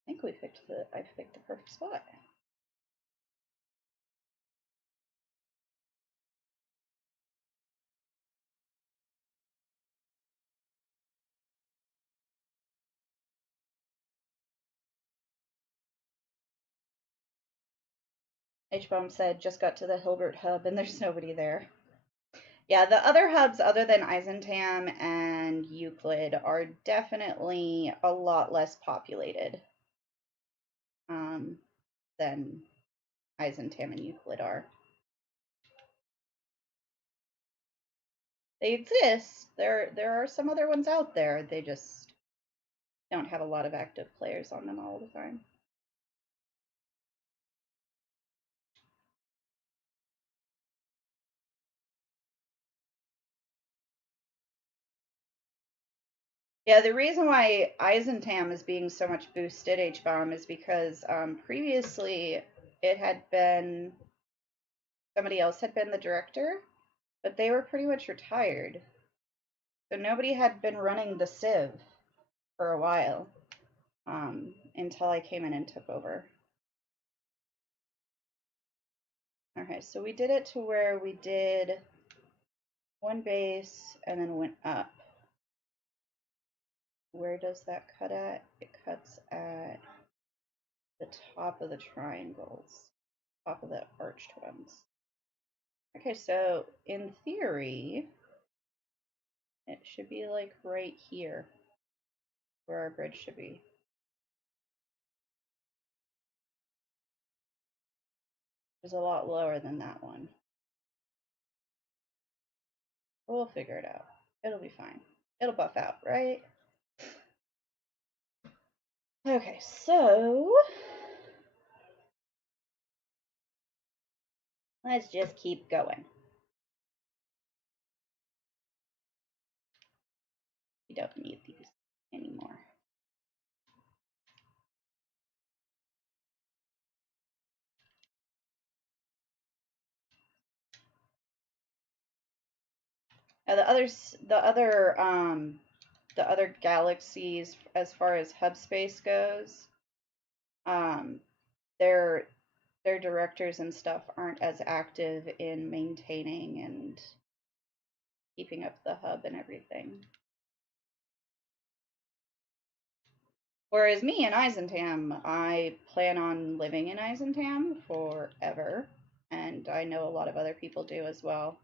I think I picked the perfect spot. H-Bomb said, just got to the Hilbert hub and there's nobody there. Yeah, the other hubs other than Eisentam and Euclid are definitely a lot less populated than Eisentam and Euclid are. They exist. There are some other ones out there. They just don't have a lot of active players on them all the time. Yeah, the reason why Eisentam is being so much boosted, H-Bomb, is because previously it had been, somebody else had been the director, but they were pretty much retired. So nobody had been running the Civ for a while until I came in and took over. Okay, so we did it to where we did one base and then went up. Where does that cut at? It cuts at the top of the triangles, top of the arched ones. Okay, so in theory, it should be like right here where our bridge should be. It's a lot lower than that one. We'll figure it out. It'll be fine. It'll buff out, right? Okay, so let's just keep going. We don't need these anymore. Now the other galaxies, as far as hub space goes, their directors and stuff aren't as active in maintaining and keeping up the hub and everything. Whereas me in Eisentam, I plan on living in Eisentam forever, and I know a lot of other people do as well.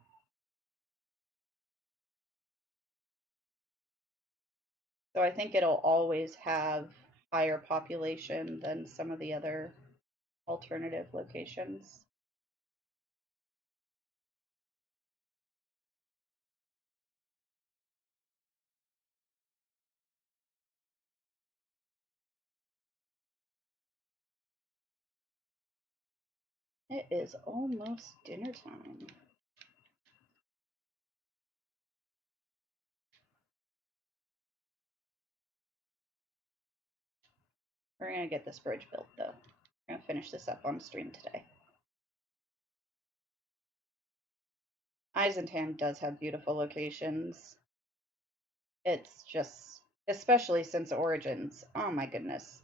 So I think it'll always have higher population than some of the other alternative locations. It is almost dinner time. We're going to get this bridge built, though. We're going to finish this up on stream today. Eisentam does have beautiful locations. It's just, especially since Origins, oh my goodness.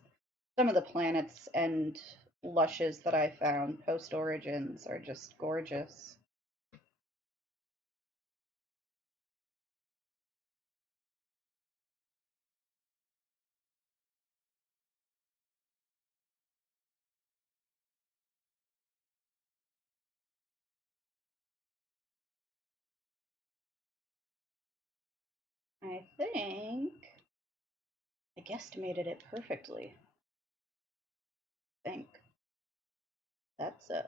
Some of the planets and lushes that I found post Origins are just gorgeous. I think I guesstimated it perfectly. I think that's a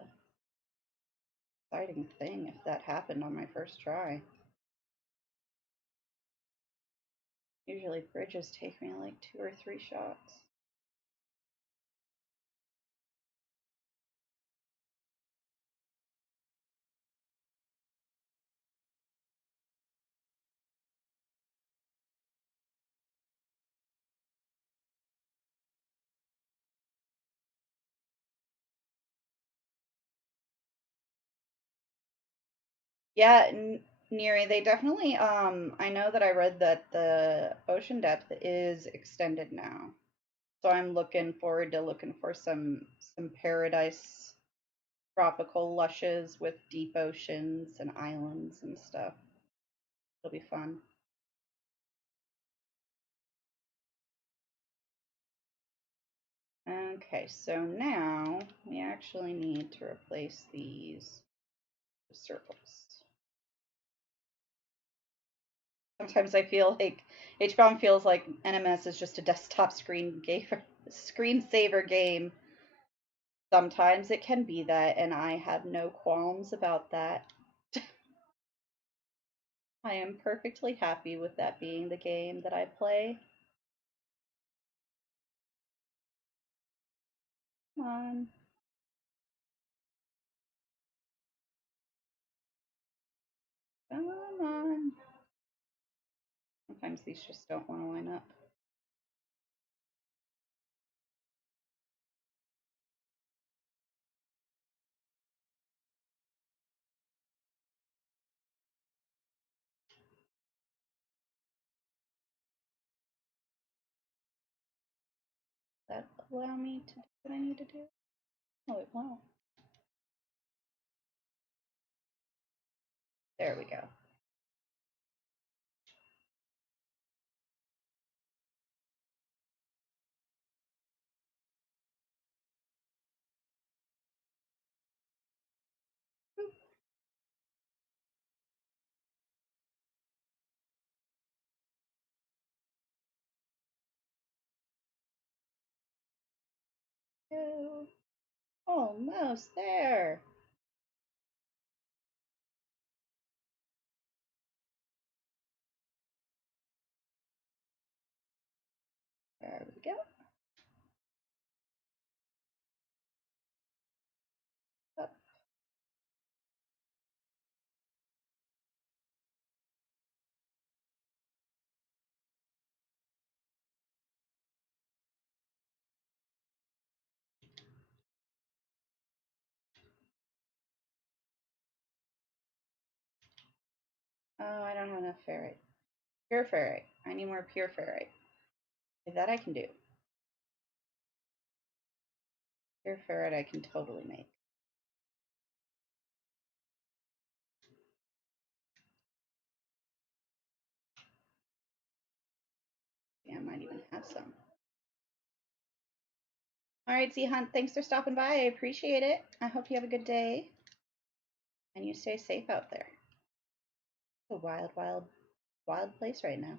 exciting thing if that happened on my first try. Usually bridges take me like 2 or 3 shots. Yeah, Neri, they definitely I know that I read that the ocean depth is extended now. So I'm looking forward to looking for some paradise tropical lushes with deep oceans and islands and stuff. It'll be fun. Okay, so now we actually need to replace these circles. Sometimes I feel like HBOM feels like NMS is just a desktop screensaver game. Sometimes it can be that, and I have no qualms about that. I am perfectly happy with that being the game that I play. Come on. Come on. Sometimes these just don't want to line up. Does that allow me to do what I need to do? Oh, it won't. There we go. Go. Almost there. There we go. Up. Oh, I don't have enough ferrite. Pure ferrite. I need more pure ferrite. That I can do. Pure ferrite I can totally make. Yeah, I might even have some. All right, Z Hunt, thanks for stopping by. I appreciate it. I hope you have a good day and you stay safe out there. It's a wild, wild, wild place right now.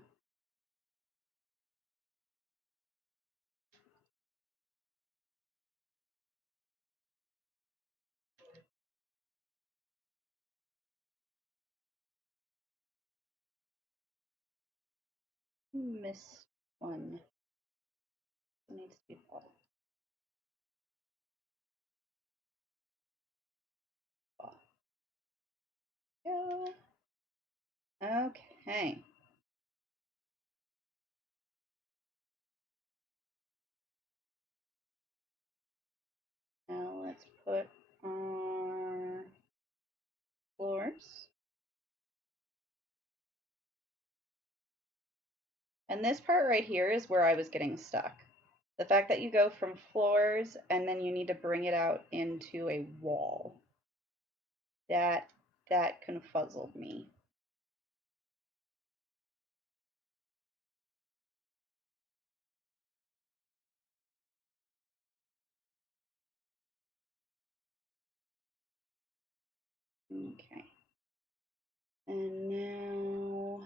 Missed one. It needs to be fall. Go. Okay. Now let's put our floors. And this part right here is where I was getting stuck. The fact that you go from floors and then you need to bring it out into a wall. That confuzzled me. Okay. And now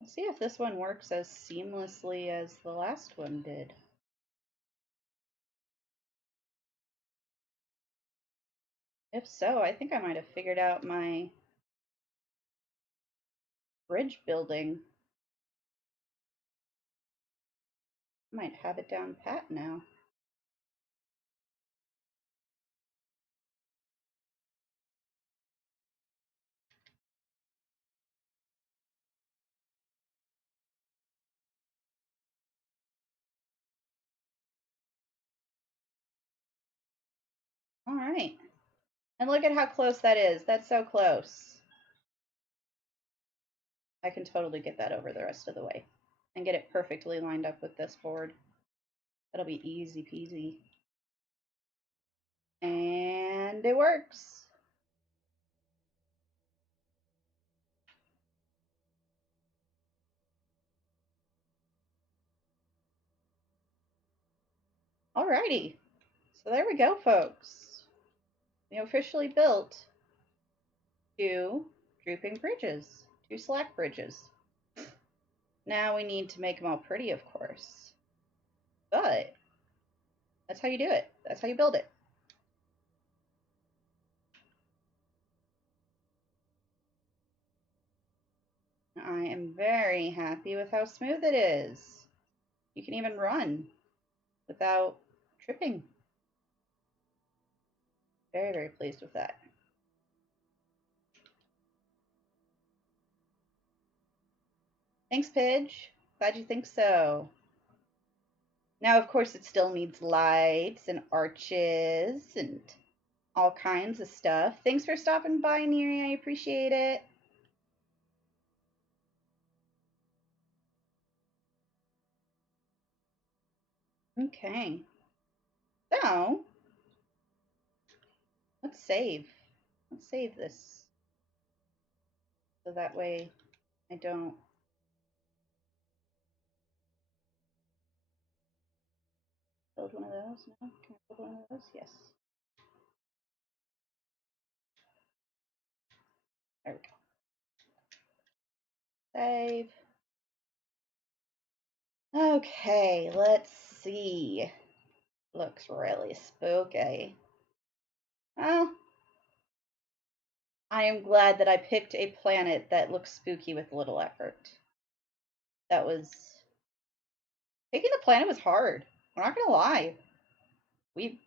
let's see if this one works as seamlessly as the last one did. If so, I think I might have figured out my bridge building. I might have it down pat now. All right. And look at how close that is. That's so close. I can totally get that over the rest of the way and get it perfectly lined up with this board. That'll be easy peasy. And it works. Alrighty. So there we go, folks. We officially built 2 drooping bridges, 2 slack bridges. Now we need to make them all pretty, of course. But that's how you do it. That's how you build it. I am very happy with how smooth it is. You can even run without tripping. Very, very pleased with that. Thanks, Pidge. Glad you think so. Now, of course, it still needs lights and arches and all kinds of stuff. Thanks for stopping by, Neri. I appreciate it. Okay. So, let's save. Let's save this. So that way I don't build one of those. No? Can I build one of those? Yes. There we go. Save. Okay, let's see. Looks really spooky. Well, I am glad that I picked a planet that looks spooky with little effort. That was... Picking the planet was hard. I'm not gonna lie. We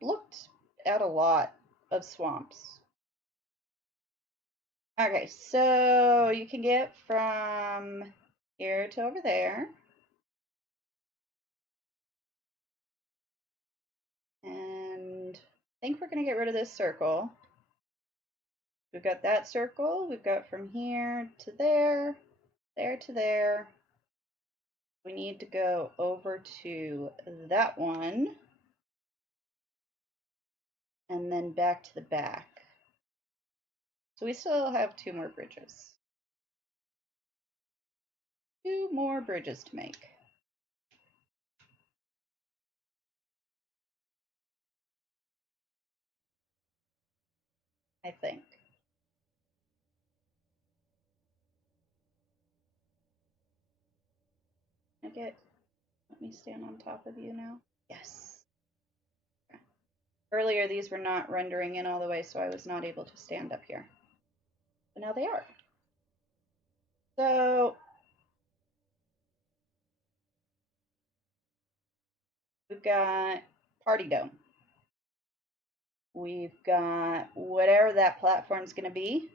looked at a lot of swamps. Okay, so you can get from here to over there. And I think we're gonna get rid of this circle. We've got that circle. We've got from here to there, there to there. We need to go over to that one and then back to the back. So we still have 2 more bridges. 2 more bridges to make. I think. Let me stand on top of you now. Yes. Okay. Earlier these were not rendering in all the way, so I was not able to stand up here. But now they are. So we've got Party Dome. We've got whatever that platform's going to be.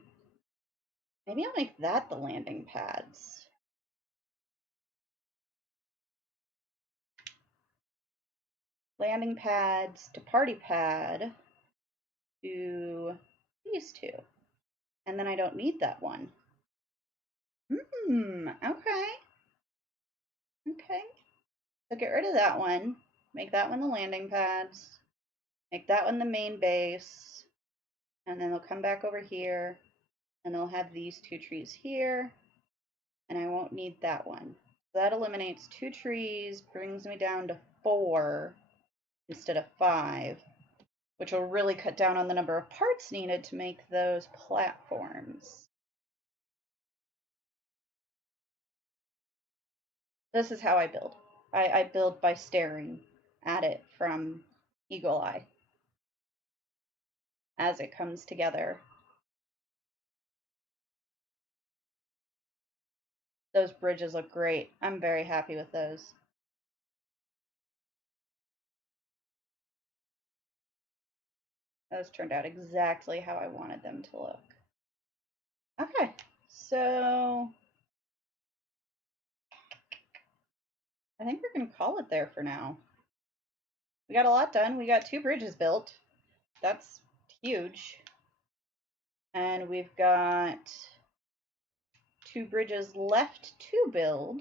Maybe I'll make that the landing pads. Landing pads to party pad to these 2. And then I don't need that one. Okay. Okay. So get rid of that one. Make that one the landing pads. Make that one the main base. And then they'll come back over here. And they'll have these two trees here. And I won't need that one. So that eliminates 2 trees, brings me down to 4 instead of 5, which will really cut down on the number of parts needed to make those platforms. This is how I build. I build by staring at it from eagle eye as it comes together. Those bridges look great. I'm very happy with those. Those turned out exactly how I wanted them to look. Okay, so I think we're going to call it there for now. We got a lot done. We got 2 bridges built. That's huge. And we've got 2 bridges left to build.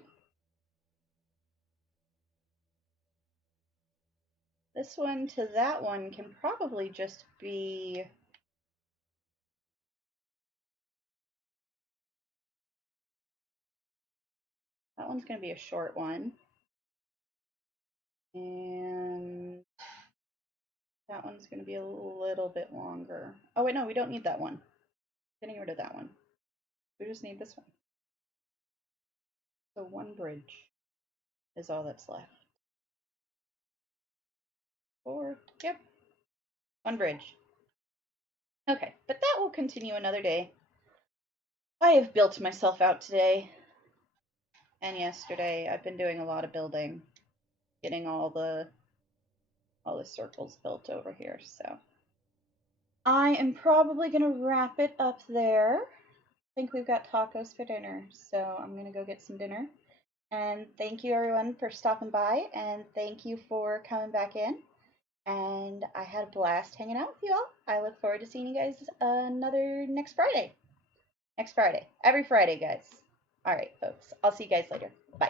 This one to that one can probably just be that one's going to be a short one. And that one's going to be a little bit longer. Oh, wait, no, we don't need that one. Getting rid of that one. We just need this one. So 1 bridge is all that's left. 4, yep. 1 bridge. Okay, but that will continue another day. I have built myself out today and yesterday. I've been doing a lot of building, getting all the circles built over here. So I am probably gonna wrap it up there. I think we've got tacos for dinner, so I'm gonna go get some dinner. And thank you everyone for stopping by, and thank you for coming back in. And I had a blast hanging out with you all. I look forward to seeing you guys next Friday. Every Friday, guys. All right, folks. I'll see you guys later. Bye.